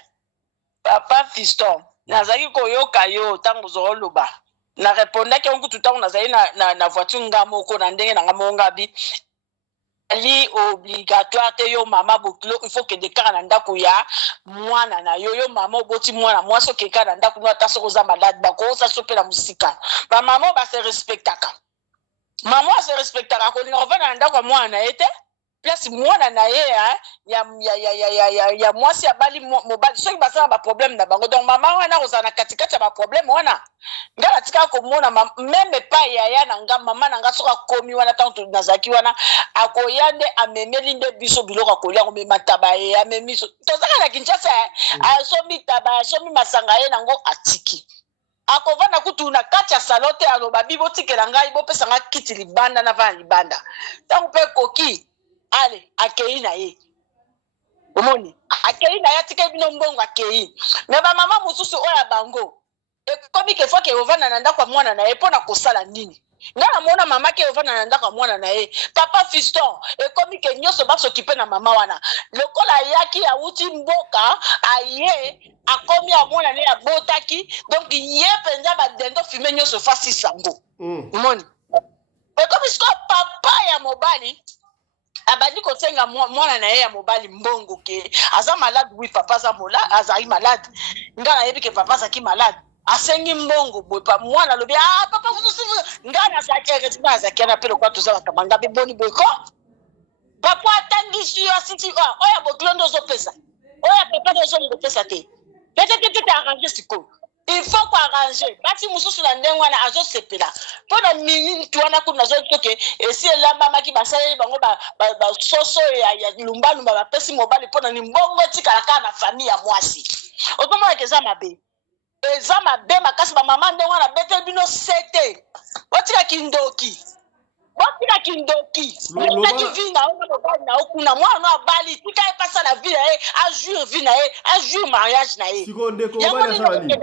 papa fiston nazalaki koyoka yo ntango ozoloba na repondaki onkutu ntango nazali na voiture nga moko na ndenge na nga moko ngabi ali obligatoire te yo mama bokilo il faut kende kaka na ndako ya mwana na yo yo mama oboti mwana mwasi okeka na ndako no ata soki oza malade bakoza so mpe na mosika bamama base respectaka mama ase respectaka kolinga kovanda na ndako ya mwana na ye te place mwana na ye ya mwasi abali mobali soki basala baproblème na bango donc mama wana kozala na katikati ya baproblème wana nga natikaka komona meme epai yaya na nga mama na nga soki akomi wana ntango nazalaki wana akoya nde amemeli nde biso biloko akolia komema taba ye amemi tozaka na Kinshasa asomi taba asomi masanga ye nango atiki akovanda kutu na kati ya salon te aloba bibotikela ngai bopesa nga kiti libanda na vana libanda ntango mpe koki ale akei na ye omoni akei na ye atika bino mbongo akei me bamama mosusu oyo ya bango ekomi ke fois ke ovanda na ndako ya mwana na ye mpona kosala nini nga namona mama ke ovanda na ndako ya mwana na ye papa fiston ekomi ke nyonso basokipe na mama wana lokola ayaki awuti mboka aye akomi ya mwana na ye abotaki donc ye mpenza badendo filme nyonso fasi sango omoni comme isko papa ya mobali abandi kosenga mwana na ye ya mobali mbongo ke aza malade, oui papa azali malade, nga na yebi ke papa azaki malade, asengi mbongo boy pa mwana lobi papa kususi nga na zakere tina zakere pelo kwa tuzala kamanga biboni boy ko papa atangi yo asiti oya boklondo zo pesa oya papa zo ngo pesa te peut-être arranger siko. Il faut qu'on arrange. Parce que mususu na ndenge wana azo sepela. Pona minute wana kuna zo toke et si la mama ki basali bango ba soso ya lumba ba pesi mobali pona ni mbongo tikala ka na famille ya mwasi. Otomona keza mabe. Eza mabe makasi ba mama ndenge wana bete bino sete. Otika kindoki. Botika kindoki. Taki vina na okuna mwana abali tika e passa la vie a jour vina a jour mariage na e. Sikonde ko bana sali.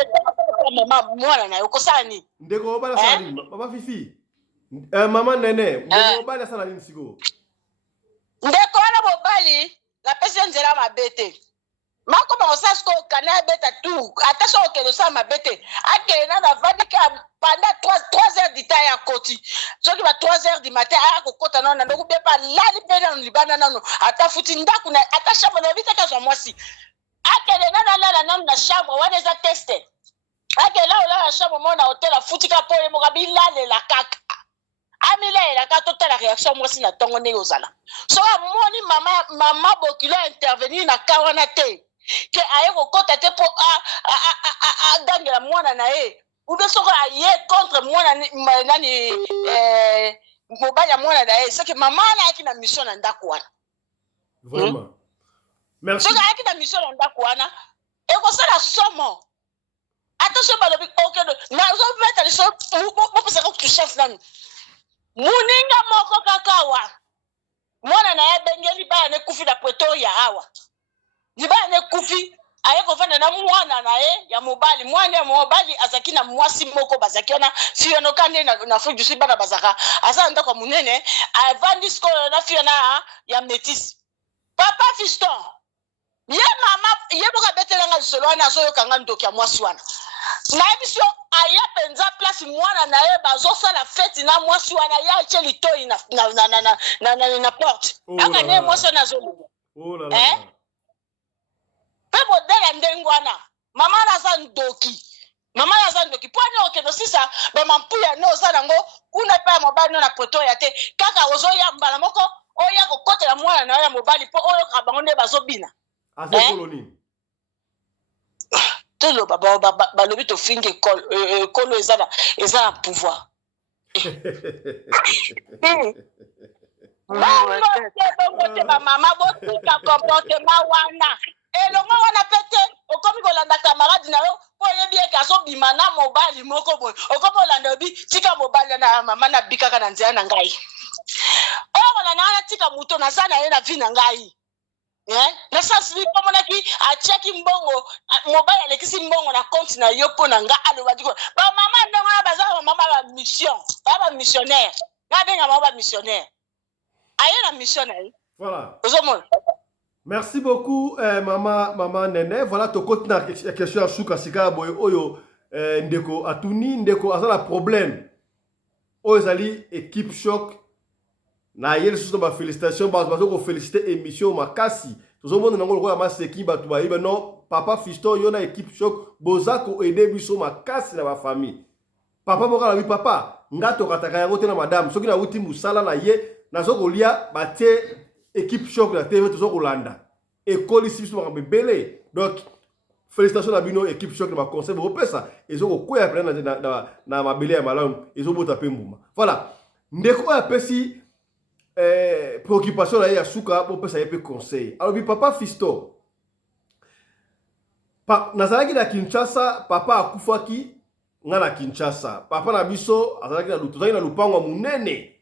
Mama mwana na yoko sani. Ndeko bana sali. Mama Fifi. Mama Nene, ndeko bana sala nini sigo? Ndeko na mobali la pesa nzela mabete. Mako ba osasko kana beta tout. Attention au kelo sa mabete. Akena na vadika pendant 3 heures du temps ya koti. Soki ba 3 heures du matin a ko kota non na ndoko bepa lali pena libana nano. Ata futi ndaku na ata chambre na vita ka so mwasi. Akena na chambre wana za tester. Akela la chambre mona hotel a futi ka po mo kabilale la kaka. Amila la ka tota la réaction mwasi na tongo ne ozala. So moni mama bokilo intervenir na kawana te. Que aye ko kota te po a dangela mwana na e. Ube soko aye contre mwana nani mobali ya mwana na e. C'est que maman na yaki na mission na ndako wana. Vraiment. Merci. Soko yaki na mission na ndako wana. E ko sala somo. Attention balobi okendo. Na zo veta le so mo pesa ko tu chef nani. Muninga moko kakawa. Mwana na ye bengeli ba ne kufi da Pretoria awa. Liba ne kufi aye ko vana na mwana na ye ya mobali mwana ya mobali azaki na mwasi moko bazaki na fiona kande na fuju si bana bazaka asa ndako munene avandi sko na fiona ya metis papa fiston ye mama ye boka betelanga solo na so yokanga ndoki ya mwasi wana na biso aya penza place mwana na ye bazosa la fête na mwasi wana ya cheli toyi na porte aka ne mwasi na zolo oh la la pe modela ndengwana mama na za ndoki pwani okeno sisa ba mampuya no za nango kuna pa mobali no na Pretoria te kaka ozo ya mbala moko oya ko kotela mwana na ya mobali po oyo ka bango ne bazobina ase koloni tolo ba lobi to finge kolo ezala pouvoir mama botika comportement wana elongo wana pete okomi kolanda camarade na yo po yebi eka so bima na mobali moko boy okomi kolanda obi tika mobali na mama na bikaka na nzela na ngai oyo kolanda wana tika muto na sana ye na vi na ngai na sasili pomonaki acheki mbongo mobali alekisi mbongo na compte na yo po na nga aloba diko ba mama ndongo na bazala mama ba mission ba missionnaire na benga mama ba missionnaire aye na mission na ye voilà ozomona. Merci beaucoup maman Nene. Voilà to côté na question à Souka Sika boy oyo ndeko atuni ndeko azala problème. Oyo zali équipe choc na yel sous ba félicitations ba ko féliciter émission makasi. Tozo mona ngolo ko ma seki ba tu ba ibe non papa Fiston yo na équipe choc bozako aider biso makasi na ba famille. Papa moka la papa ngato kataka yango te na madame soki na uti musala na ye na zoko lia ba te équipe choc la TV toujours Hollanda école ici sur bébé donc félicitations à bino équipe choc de ma conseil vous pouvez ça ils ont quoi après na mabele ya malamu ils ont bota pembuma voilà ndeko ya pesi préoccupation là ya suka pour pesa yepe conseil alors bi papa Fisto nazalaki na Kinshasa papa akufaki nga na Kinshasa papa na biso azalaki na lutozaki na lupango munene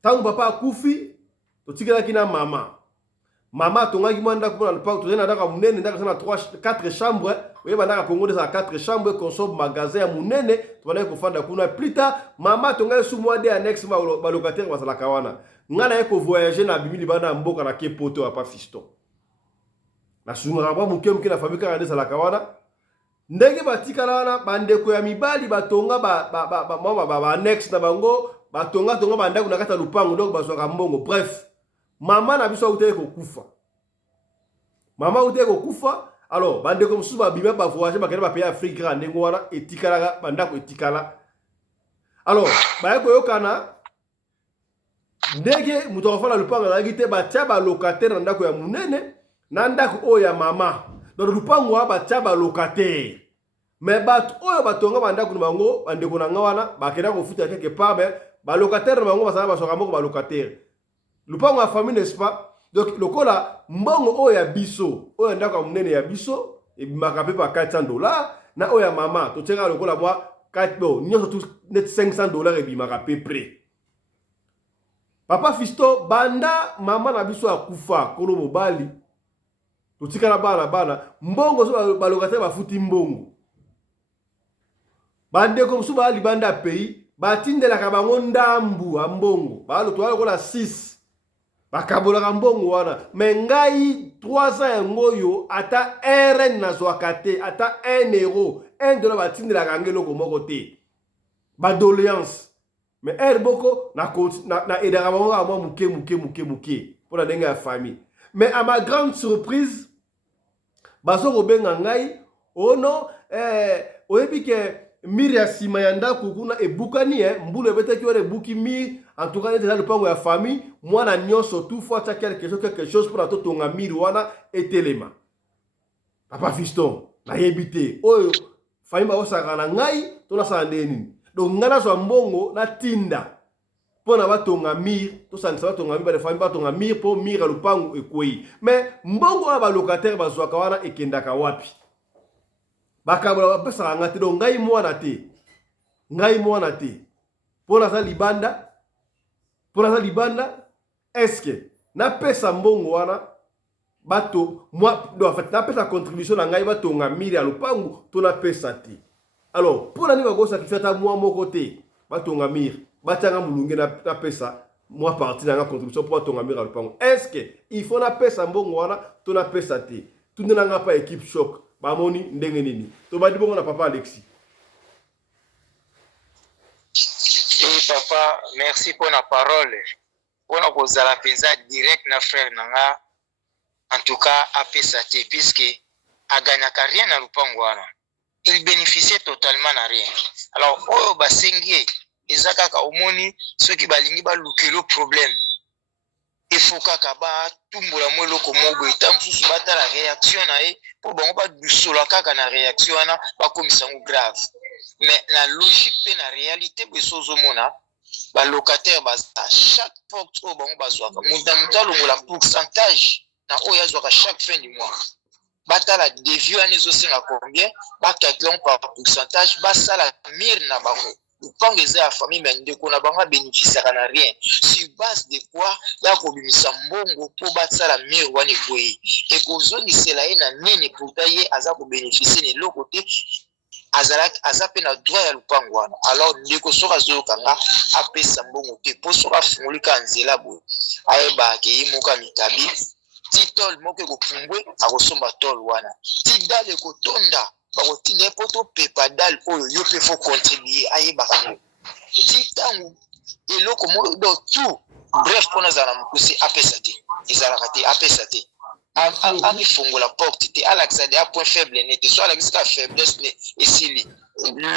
tangu papa akufi totikela kina mama tongaki mwanda ko na lupango tozena ndaka munene ndaka sana 4 chambres we bandaka Congo de 4 chambres consomme magasin ya munene tobana ko fanda kuna plus tard mama tonga sous mois de annexe ba locataire basala kawana ngana yeko voyager na bimili bana mboka na kepoto ya papa Fiston na sunga ba muke na famille ka ndesa la kawana ndenge batikala wana bandeko ya mibali batonga ba annexe na bango batonga bandako na kata lupango donc bazwaka mbongo. Bref, maman na biso auté ko kufa. Maman auté ko kufa. Alors, bandeko mosusu babima ba voyager bakende ba pays Afrique grande ngo wana etikala bandako etikala. Alors, ba ko yokana ndenge muto afala lupango na gite ba tia ba locataire na ndako ya munene na ndako oyo ya mama. Donc lupango wa ba tia ba locataire. Mais bat oyo batonga bandako na bango bandeko na ngawana bakenda ko futa quelque part mais ba locataire na bango basala ba soka moko ba locataire. Lupango ya famille n'est-ce pas? Donc lokola mbongo oyo ya biso oyo ndako munene ya biso e bimaka pe pa $400 na oyo ya mama to tsenga lokola mwa 4 bo nyoso tout net $500 e bimaka pe près. Papa Fisto banda mama na biso akufa kolo mobali to tikala bana mbongo so ba locataire ba futi mbongo bande comme so ba libanda pays batindela ka bango ndambu a mbongo ba lo to lokola 6 bakabola mbongo wana mengai 300 yangoyo ata RN na zwakate ata 1 euro $1 batindela kangelo ko moko te ba doléance mais boko na edaka bango a mwa muke pour la denga ya famille. Mais à ma grande surprise baso ko benga ngai ono oyebi ke miri ya sima ya ndako kuna ebukani mbulu ebetaki ore buki miri en tout cas déjà le pango ya famille moi na nyonso tout fois ta quelque chose pour to tonga miri wana etelema. Papa Fiston na yebite oyo famille ba osaka na ngai to na sa ndeni donc ngana so mbongo na tinda pona batonga miri to sanisa batonga miri ba de famille batonga miri po miri lupango ekoi mais mbongo ba locataire bazwaka wana ekendaka wapi bakabola bapesa ngati donc ngai mwana te pona sa libanda est-ce que na pesa mbongo wana bato moi en fait na pesa contribution na ngai batonga miri ya lupango to na pesa te. Alors pona ni bago sacrifier ta moi moko te batonga miri batanga mulunge na pesa moi partie na contribution pour batonga miri ya lupango. Est-ce que il faut na pesa mbongo wana to na pesa te tunde na nga pa équipe choc bamoni ndenge nini to badi bongo na papa Alexis. Papa, merci pour la parole. On a posé la pensa direct na frère nanga. En tout cas, à PSAT, puisque a gagné rien à l'upangwana. Il bénéficiait totalement à rien. Alors, oh, basengi, ezaka ka omoni, ceux qui balingi ba lukelo problème. Il faut qu'akaba tumbola mo loko mobo etam susu bata la réaction na e pour bango ba dusola kaka na réaction na ba komisango grave. Mais la logique et la réalité besozomona ba locataire à chaque porte au bango bazwaka mudamutalo la pourcentage na oya zwaka chaque fin du mois bata la devio anezo singa combien ba calculon par pourcentage ba sala mire na bango upange za ya famille mais ndeko na bango bénéficier na rien sur base de quoi ya ko bimisa mbongo po ba sala mire wane koyi et ko zoni sela ina nini pour tailler aza ko bénéficier ne lokote azape na droit ya lupango wana. Alors ndeko soka zokanga apesa mbongo te po soka fungulika nzela bo ayeba ke imoka mitabi titol moke ko pumbwe akosomba tol wana tidale ko tonda bako tinde poto pepa dal oyo yo pe fo contribuer ayeba kango titangu eloko mo do tout bref pona zana mkusi apesa te ezala kate apesa te ami fongo la porte te alaxade a point faible net so alaxika faiblesse ne esili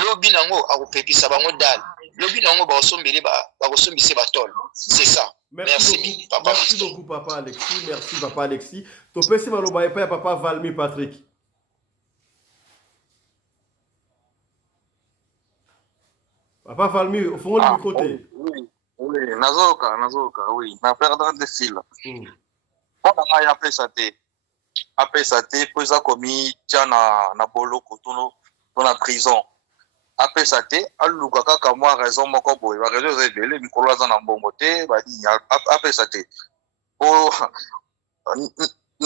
lobi nango akopepisa bango dal lobi nango bakosombele bakosombise batol. C'est ça. Merci papa. Merci beaucoup papa Alexis, merci papa Alexis. To pesi maloba epa ya papa Valmy Patrick. Papa Valmy au fond du côté. Oui, nazoka, oui. Na perdre de fil. On a appelé ça te pour ça commis tiens na boloko tono na prison appelé ça te aluka kaka moi raison moko boy ba raison zebele mikolo za na mbongo te ba di appelé ça te o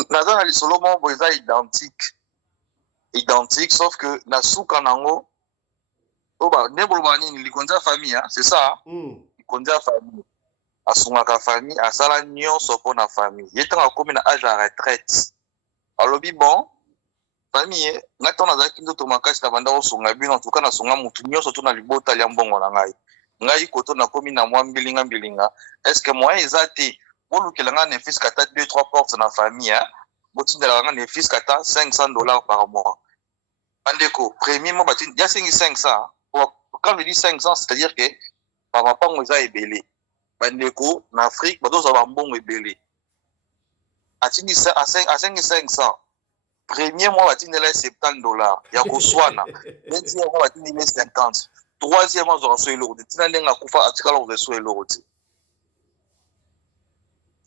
na za na lisolo mo boy za identique sauf que na suka nango o ba nebolo bani ni likonza famille c'est ça likonza famille asungaka famille asala nyonso po na famille yetanga komi na âge à retraite alobi bon famille ngato na zaki ndoto makasi na banda osunga bino en tout cas na sunga mutu nyonso to na libota ya mbongo na ngai ngai koto na komi na mwa mbilinga est-ce que moyen ezate bolukela nga ne fils kata 2-3 portes na famille hein botindela nga ne fils kata $500 par mois bandeko premier mois batin ya 500 quand je dis 500 c'est-à-dire que papa pango eza ebele bandeko na Afrique badoza ba mbongo ebele atindi à 500 premier mois batindela $70 ya koswana deuxième mois batindela 50 troisième mois zora so eloko tina ndenga kufa atikala oreso eloko ti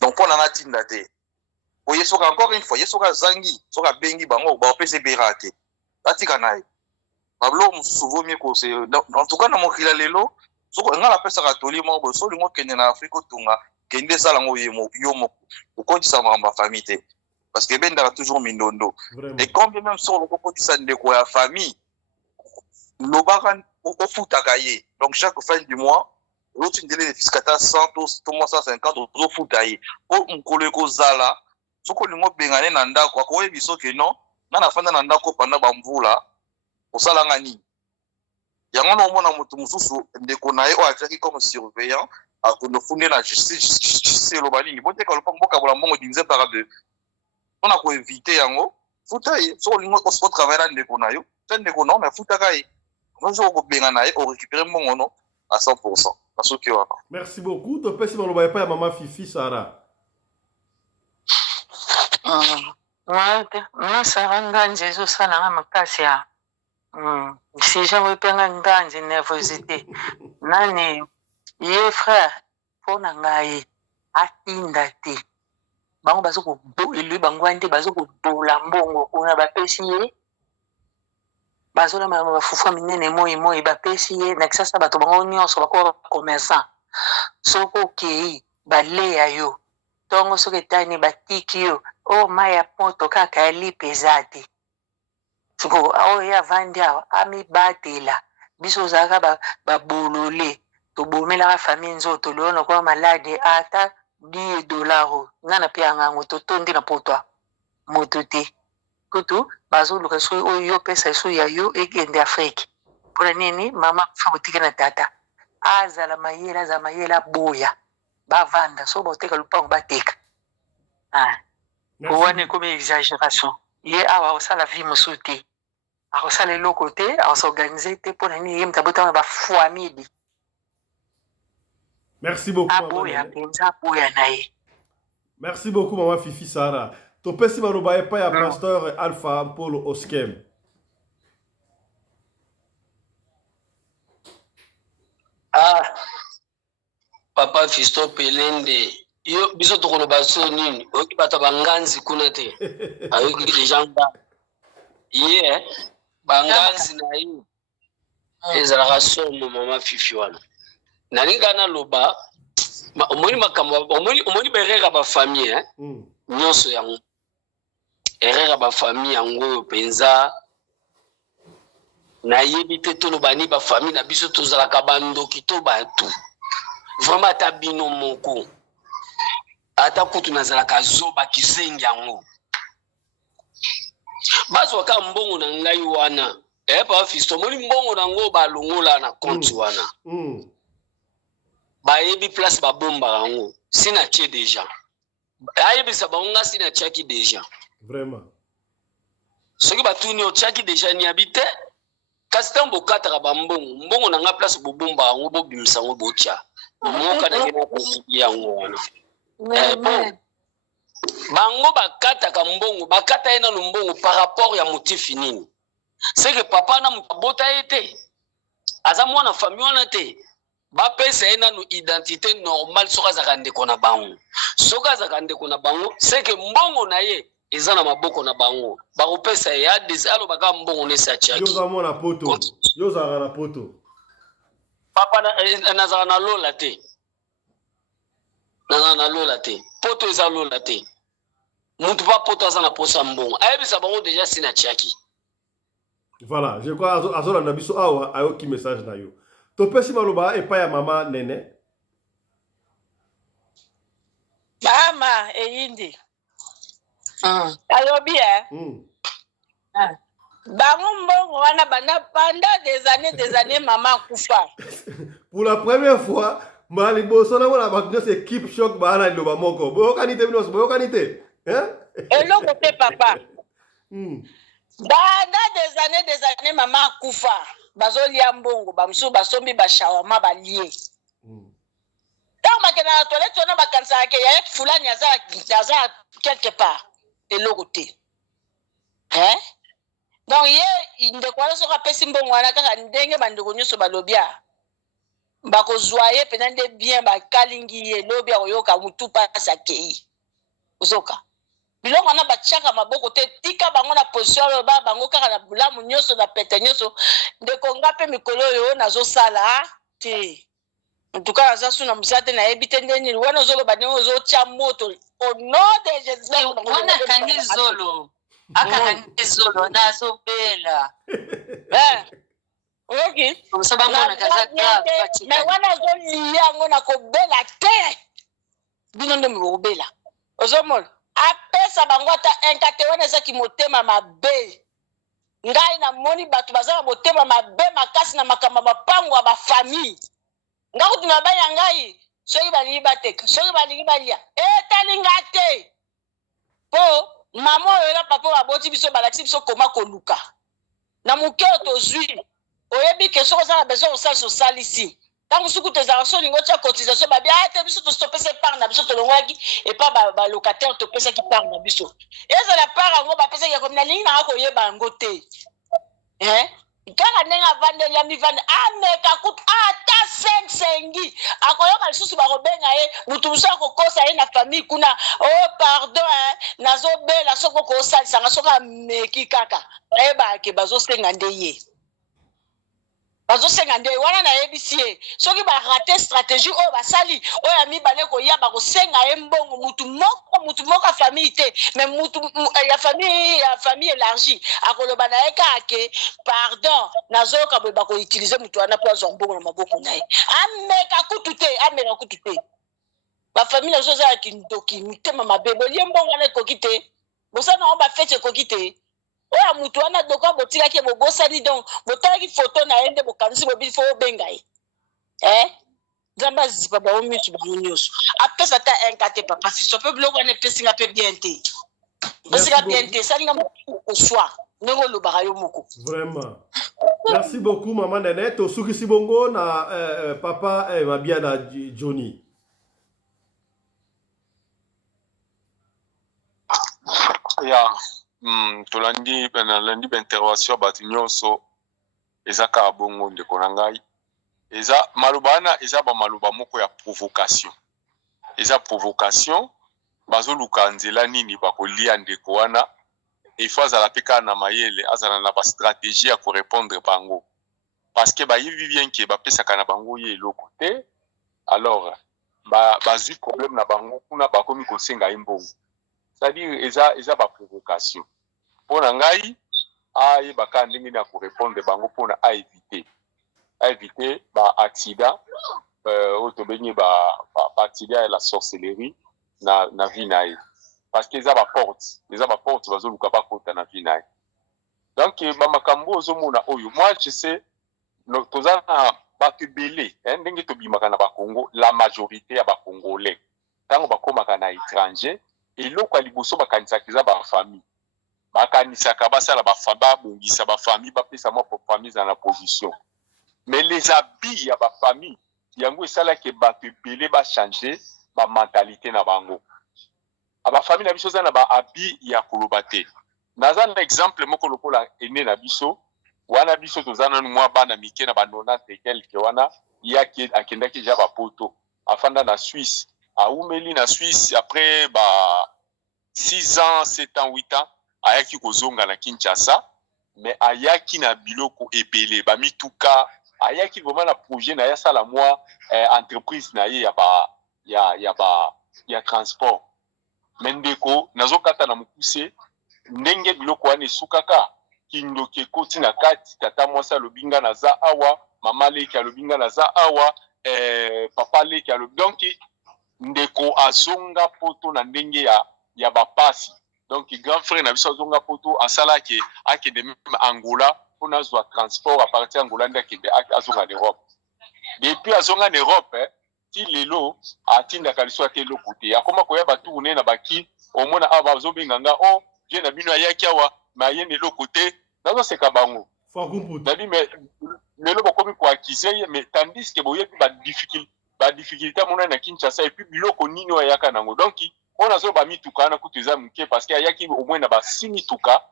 donc pour na tinda te oye soka encore une fois yesoka zangi soka bengi bango ba opese berate atika naye bablo musuvo mi ko se en tout cas na mokila lelo soko nga la pesa katoli mo bo so lingo kende na Afrique tunga kende sala ngo yomo ukonti sa mamba famille te parce que benda toujours mindondo et quand même sur le kokoti sa ndeko ya famille lobakan au foutakaye donc chaque fin du mois l'autre une délai de fiscata 100 to 150 au foutaye o mkolo ko zala soko lingo bengane na ndako ko yebiso ke non na na fanda na ndako panda bamvula osala ngani yango na omona mutu mususu ndeko na ye o ataki comme surveillant a kono funde na justice lo bani bote ka lopango boka bola mbongo divisé par 2 on a ko éviter yango foutaye soko lingo o travailler ndeko na yo ndeko non mais foutakaye bonjour ko benga na ye o récupérer mbongo no à 100%. Merci beaucoup. Tu peux si on ne pas maman Fifi Sarah. Moi Sarah nganje zo sana nga makasi ya. Si j'avais pas nganje nervosité. Nani ye frère pour ngai atinda te. Bango bazo ko lui bango ande bazo ko dola mbongo kuna ba pesi ye. Bazola mafufa minene moi bapesi ye na kisasa bato bango nyonso bako commerçant soko kei baleya yo tongo soki tani batiki yo o maya poto kaka ali pesati soko o ya vandi awa ami batela biso zaka babolole to bomela ka famille nzoto lono kwa malade ata $10 ngana pia ngango to tondi na potwa motote kutu bazoluka so oyo pesa so ya yo ekende Afrique pona nini mama fa botika na tata azala mayela boya bavanda so boteka lupango bateka wane comme exagération ye awa osala vie mosuti akosala eloko te akosorganize te pona nini ye mtabota ba famille. Merci beaucoup aboya penza boya naye. Merci beaucoup maman Fifi Sarah. Topesi maloba epai ya pasteur Alpha Mpolo Oskem. Papa Fisto Pelende yo biso tokoloba so nini oki bata banganzi kuna te ayoki déjà nga ye banganzi na yo ezalaka somo mama Fifi wana nalinga na loba omoni makambo omoni berera ba famille nyonso yango erreur ba famille yango penza na yebi te toloba ni ba famille na biso tozalaka bandoki to batu vraiment ata bino moko ata kutu nazalaka zoba kisengi yango bazwaka mbongo na ngai wana pa Fisto moni mbongo na ngo balongola na compte wana bayebi place babomba yango sina tie déjà ayebisa bango sina tiaki déjà vraiment soki batuni otiaki déjà ni habite kasi tambo kataka mbongo na nga place bobomba yango bobimisa yango botia moka na ngena yango wana bango bakataka mbongo bakata ye nano mbongo par rapport ya motifi nini c'est que papa na mutabota ye te aza mwana famille wana te bapesa ye nano identité normale soki azaka ndeko na bango soki azaka ndeko na bango c'est que mbongo na ye eza na maboko na bango bakopesa ye alobaka mbongo nesi atiaki yo ozalaka na poto papa nazala na lola te poto eza lola te mutu pa poto aza na posa mbongo ayebisa bango déjà sina tiaki. Voilà, je crois azolanda biso awa ayoki message na yo topesi maloba epai ya mama Nene mama eyindi alobi bango mbongo wana banda pendant des années mama kufa pour la première fois, mali boso na mona ba c'est keep shock ba na loba moko. Bo kanité binos, bo kanité. Hein? Et l'autre côté papa. Banda des années maman kufa. Bazolia mbongo, bamsu basombi ba shawama ba lié. Tant makena na toilette on a bakansa ke ya fulani aza quelque part. Et l'autre côté. Hein? Donc ye ndekwana soka pesi mbongo wana kaka ndenge bandeko nyoso balobia. Bako zoye penande bien ba kalingi ye lobia oyoka mutu pasa kei. Uzoka. Biloko wana bachaka maboko te tika bango na position ba bango kaka na bulamu nyoso na pete nyoso ndeko ngape mikolo yo nazo sala te. En tout cas azasu na musate na ebite ndeni wana zolo banyo zo tia moto au nom de Jésus. Wana kangi zolo. Aka kangi zolo nazo bela. Okay. Msaba mwana kaza grave. Mais wana zo liango na ko bela te. Bino ndo mi bela. Ozomona. Apesa bango ata enkate wana ezaki motema mabe. Ngai na moni batu bazala motema mabe makasi na makamba mapango ya ba famille. Nga kutuna baya ngai soki balingi bateka soki balingi balia etalinga te po mama oyo na papa baboti biso balakisi biso koma koluka na moke tozwi oyebi ke soko osala besoin osala sosalisi ntango suku tozala so olingo tia cotisation babia te biso topesa part na biso tolongwaki epa balocataire topesaki part na biso ezala part yango bapesaki yakomi nalingi nanga koyeba yango te kaka ndenge avandeli ya mivande ameka kutu ata 5 sengi akoyoka lisusu bakobenga ye mutu mosu akokosa ye na famille kuna oh pardon nazobela soko koosalisanga soko ameki kaka nayebake bazosenga nde ye bazosenga nde wana nayebisi ye soki barate stratégie oyo basali oyo ya mibale koya bakosenga ye mbongo mutu moko famille te mais mutu ya famille élargie akoloba na ye kake pardon nazoyoka boye bakoutilize mutu wana mpo azwa mbongo na maboko na ye ameka kutu te bafamille nazo eza ya kindoki mitema mabe bolie mbongo wana ekoki te bosana yango bafete ekoki te oya mutu wana doko botikaki bobosani donc botalaki foto na ye nde bokanisi bobili fo obenga ye nzambe azipa bango miso bango nyonso apesa ata enkate papa siso mpe biloko wana epesinga mpe bien te epesinga bien te esalinga motu oswa ndenge olobaka yo moko vraiment. Merci beaucoup maman Nanette osukisi bongo na papa mabia na Johnny. Tolandi nalandi intervention bato nyonso eza kaka bongo ndeko na ngai eza maloba wana eza bamaloba moko ya provocation eza provocation bazoluka nzela nini bakolia ndeko wana ifo azala mpe kaka na mayele azala na bastratégie ya korépondre bango parce que bayebi bien ke bapesaka na bango ye eloko te alors bazwi problème na bango kuna bakomi kosenga ye mbongo c'est-à-dire eza baprovocation mpo na ngai ayebaka ndenge na korépondre bango mpona aéviter baaccident oyo tobengi baaccident ya la sorcellerie na vie na ye parce que eza baporte bazoluka bakota na vie na ye donc bamakambo ozomona oyo moi je sais toza na bato ebele ndenge tobimaka na bakongo la majorité ya bacongolais ntango bakomaka na étranger eloko ya liboso bakanisaka eza bafamille bakanisaka basala babongisa bafamille bapesa mwa famille eza na position mais les habits ya bafamille yango esalaki bato ebele bachange bamentalité na bango bafamille na biso eza na bahabit ya koloba te naza na exemple moko lokola ene na biso wana biso toza nanu mwa bana mike na ba90 et quelque wana yaki akendaki ja bapoto afanda na Suisse aumeli na Suisse après 6 ans 7 ans 8 ans ayaki kozonga na Kinshasa mais ayaki na biloko ebele bamituka ayaki vraiment na projet na ya sala mwa entreprise na ye ya transport mendeko nazokata na mukuse ndenge biloko wana esukaka kindoki ekoti na kati tata mwasi alobinga na za awa mama leki alobinga na za awa papa leki donc ndeko azonga poto na ndenge ya bapasi donc grand frère na biso azonga poto asalaki akende même Angola mpona azwa transport à partir Angola nde akende azonga na Europe depuis azonga en Europe ti lelo atinda kaliswa te lokuté akoma koya batourner na baki omona aba bazobenganga oh je na bino ayaki awa mayene lokuté nazo seka bango Dabi mais lelo bokomi ko accuser mais tandis que boye ba difficulté mona na Kinshasa et puis biloko nini ayaka nango donc on a zo ba mituka na kutuza mke parce que ayaki au moins na ba simituka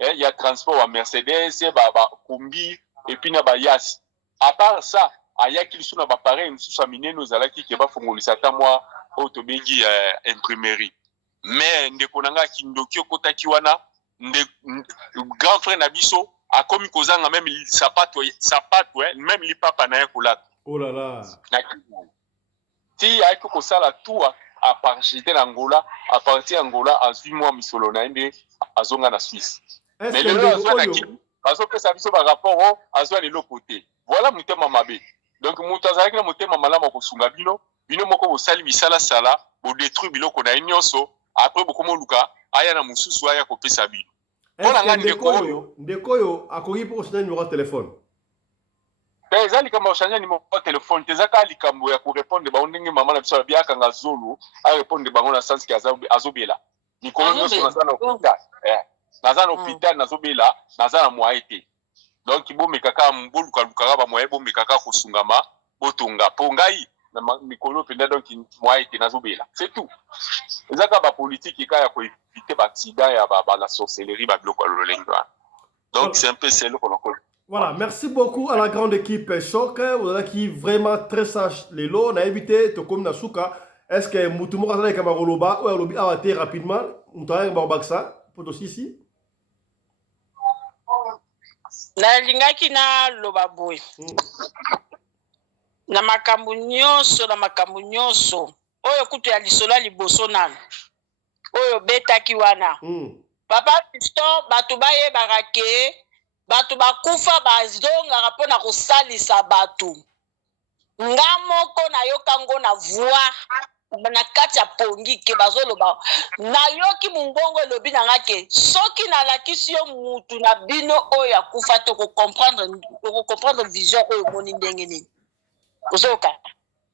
il y a transport à Mercedes ba kombi et puis na ba yas à part ça ayaki lisu na ba pareil mususu amineno zalaki ke ba fongolisa ta moi autobengi imprimerie mais ndeko nanga kindoki okotaki wana grand frère na biso a commis kozanga même sapato même li papa na yakola oh là là ti ayiko kosala tout à partir de Angola à partir Angola à 8 mois misolo na ende azonga na Suisse mais le azo pesa biso ba rapport azo le côté voilà mutema mabe donc mutazaki na mutema malama ko sunga bino moko bo sali bisala sala bo détruire biloko na nyonso après boko moluka aya na mususu aya ko pesa bino Ndekoyo akoki pour changer numéro de téléphone. Ezali kama changer numéro de téléphone, tezaka likambo ya ko répondre ba ndenge mama na biso biaka nga zolo, a répondre bango na sens ki azobela. Nikolo nyoso na hôpital. Naza na hôpital nazobela, naza na moite. Donc bo mekaka mboluka luka ba moye bo mekaka ko sungama, botonga pongai na mikolo penda donc moite nazobela. C'est tout. Ezaka ba politique ka ya ko éviter l'accident et la sorcellerie donc c'est un peu celle qu'on a connu. Voilà, merci beaucoup à la grande équipe Choc, vous avez qui vraiment très sage les lots, on a évité to comme Nasuka. Est-ce que Moutumo Kazana et Kamaroloba ou Alobi a été rapidement Moutaya Barbaksa pour aussi ici? Na lingaki na lobaboy. Na makambo nyonso oyo kutu ya lisola liboso nanu. Oyo betaki wana. Papa Fiston batu baye barake batu bakufa bazonga pona kosalisa batu. Nga moko na yokango na voix na kati ya pongi ke bazoloba na yoki mungongo lobi na ngake soki na lakisi yo mutu na bino oyo akufa to ko comprendre vision oyo moni ndenge nini. Ozoka.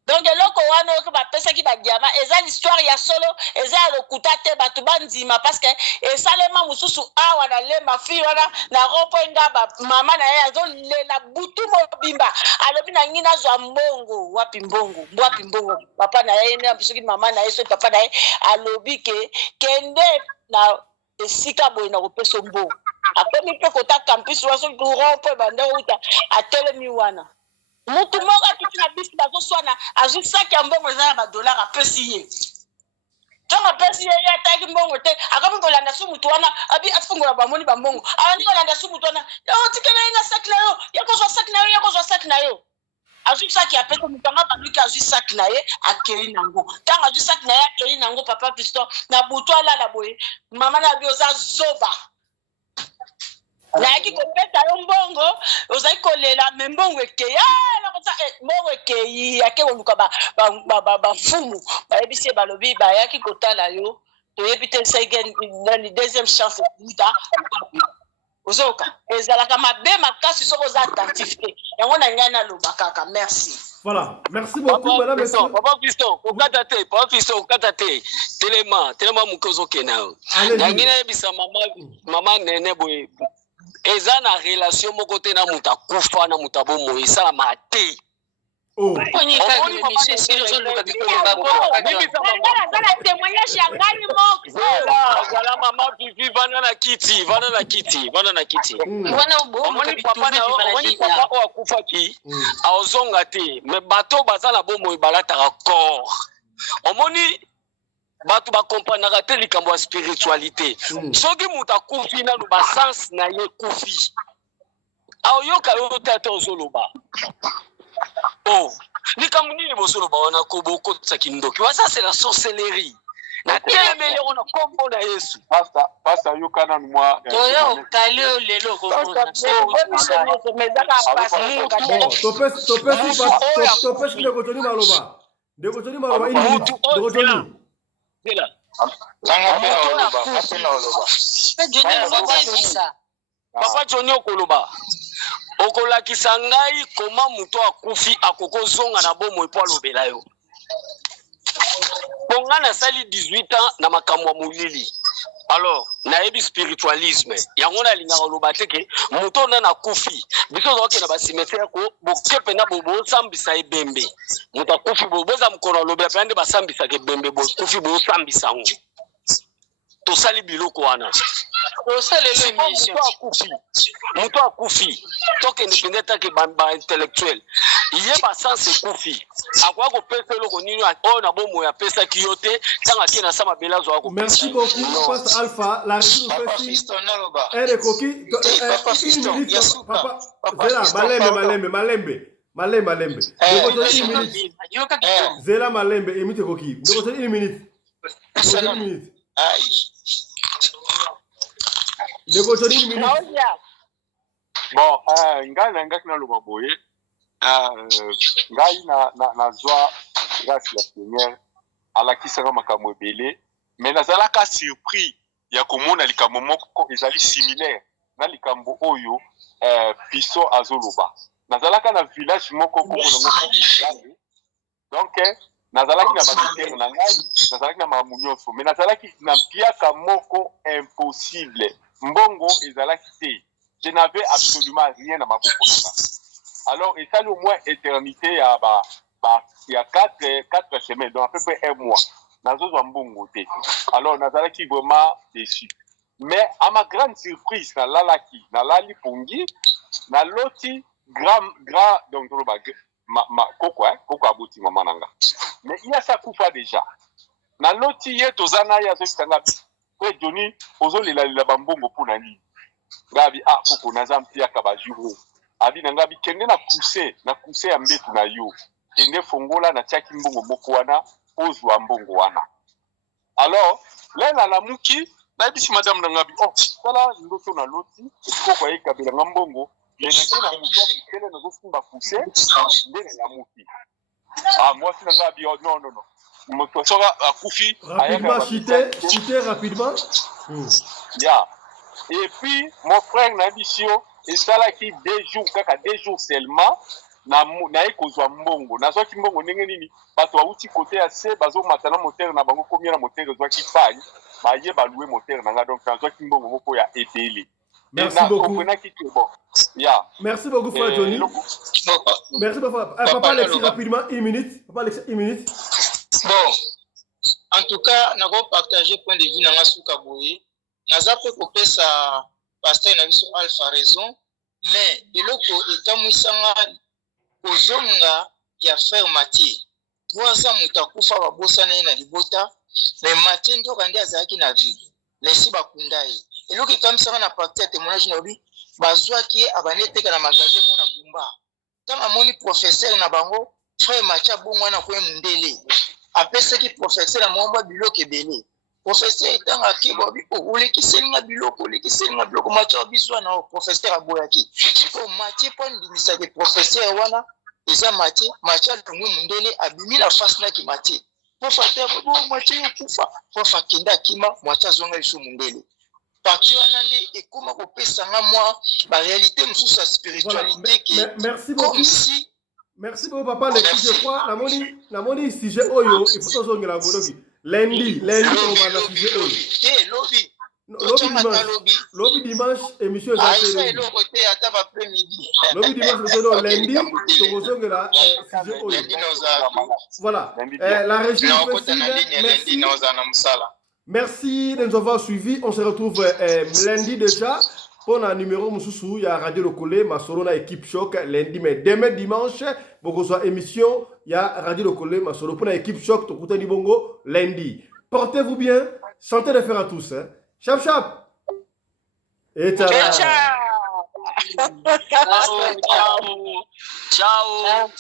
Donc eloko wana oyo bapesa ki ba diama eza l'histoire ya solo eza lokuta te batu bandima parce que esalema mususu awa na lemba fi wana na ropoenga ba mama na ye azo lela butu mobimba alobi na ngina zwa mbongo wapi mbongo papa na ye na bisoki mama na ye so papa na ye alobi ke kende na esika boy na kopesa mbongo akomi pe kota campus waso ropo banda uta atelemi wana mutu moko atuti na bisi bazoswana azwi saki ya mbongo eza ya badollar apesi ye ntango apesi ye ye ataki mbongo te akomi kolanda su mutu wana abi afungola bamoni bambongo abandi kolanda su mutu wana otikele ye nga saki na yo yekozwa saki na yo azwi saki apesi mutu anga baluki azwi saki na ye akeli nango ntango azwi saki na ye akeli nango papa Fiston na butu alala boye mama na bi oza zoba nayaki kopesa yo mbongo ozali kolela me mbongo ekei nakota mbongo ekei yake koluka bafumu bayebisi ye balobi bayaki kotala yo toyebi te nani deuxième chance kuta ozoka ezalaka mabe makasi soki oza attentif te yango na ngai naloba kaka merci. Voilà, merci beaucoup madame Papa Fiston okata te telema mukozo kenao nangina yebisa mama nene boye eza na relation moko te na muta kufa na muta bomo esala mate oh onye ka monsieur silo zo luka bikoleba ko na témoignage ya ngani moko voilà mama vivi vana na kiti wana omoni papa o akufa ki aozonga te mais bato bazala bomo balataka corps omoni batu ba comprendre te likambo ya spiritualité soki muta kufi na ba sens na ye kufi ayoka yo tata ozoloba oh likambo nini bozoloba wana ko boko tsaki ndoki wa ça c'est la sorcellerie na telemele ona kombo na Yesu pasta yoka na moi toyo kalio lelo ko topesi ndeko maloba une minute Papa Johnny okoloba okolakisa ngai koma muto akufi akokozonga na bomo epo alobela yo ponga nasali 18 ans na makambo ya molili. Alors nayebi spiritualisme yango nalingaka oloba te ke muto na nakufi biso ozokende na basimetere ko bokepe na bosambisa ebembe muto akufi boza mokolo alobela mpe nde basambisaka ebembe bokufi bosambisa yango tosali biloko wana tosalelo émission muto akufi tokende pende take baintellectuel ye basanse ekufi akoya kopesa eloko nini oyo na bomo apesaki yo te ntango ake na sa mabele azwaka kopesa. Merci beaucoup Pasteur Alpha. La régie Malembe. Zela Malembe imite koki. Ndoko tani 1 minute. Ndoko tani 1 minute. Bon, ngai na ngaki na loba boye. Ngai na zwa grâce la Seigneur alakisaka makambo ebele mais nazalaka surpris ya komona likambo moko ezali similaire na likambo oyo biso azoloba. Nazalaka na village moko donc nazalaki na bakitere na ngai nazalaki na makambo nyonso mais nazalaki na mpiaka moko impossible mbongo ezalaki te. Je n'avais absolument rien à maboko nanga. Alors et ça au moins éternité il y a 4 semaines donc à peu près 1 mois nazozwa mbongo te. Alors nazalaki vraiment déçu mais à ma grande surprise nalali pongi na loti grand donc koko aboti mama nanga mais il y a ça kufa déjà na loti ye tozana ya zokitanga pe Johnny ozolela bambongo pona nini ngabi koko nazampi akaba jour abi na ngabi kende na kuse ya mbetu na yo kende fongola na tiaki mbongo moko wana ozwa mbongo wana. Alors lela la muki na bisi madame na ngabi sala ndoto na loti koko ayekabela ngambongo mais na muto kende na zosimba kuse ndene na muki moi si na ngabi non moto soba akufi rapidement citer rapidement. Yeah. Et puis mon frère Nabisio et ça là qui 2 jours kaka 2 jours seulement na ekozwa mbongo nazwaki mbongo ndenge nini bato auti côté ya se bazo matana moteur na bango combien na moteur ezwaki paille baye balouer moteur nanga donc nazwaki mbongo moko ya eteli. Merci beaucoup. Bon. Yeah. Merci beaucoup frère Johnny. Merci beaucoup. Papa Alexis rapidement 1 minute. Papa Alexis 1 minute. Bon. En tout cas, na ko partager point de vue na suka boye. Naza pe kopesa pasteur na biso Alpha raison mais eloko ekamwisanga kozonga ya frère Mathieu 3 ans mutakufa babosana na libota mais Mathieu ndoka ndi azaki na vie lesi bakunda ye eloko ekamwisanga na partie ya témoignage na bi bazwaki abaneteka na magasin mona bumba tanga moni professeur na bango frère Mathieu bongwana ko mundele apesaki professeur na momba biloko ebele. Professeur etanga kibobi olekiselinga biloko Mathieu bizwa na professeur aboyaki siko Mathieu pon ndimisa ke professeur wana eza Mathieu lungu mundele abimi la face na ki Mathieu professeur Mathieu kufa profa kenda kima Mathieu zonga iso mundele parti wana ndi ekoma kopesa nga moi ba réalité mususa spiritualité qui comme si merci beaucoup papa Alexis je crois la moni sujet oyo il faut tozongela bodoki lundi on va la sujet oyo lobby dimanche émission est lobby dimanche lundi tozongela sujet oyo voilà la régie merci de nous avoir suivis. On se retrouve lundi déjà pour un numéro Moussou. Il y a Radio Lokole, Masoro na équipe choc lundi, mais demain dimanche, beaucoup soit émission, il y a Radio Lokole, Masoro pour la équipe choc, Tokuta Nibongo lundi. Portez-vous bien, santé de faire à tous. Chap chap. Et ciao. Ciao.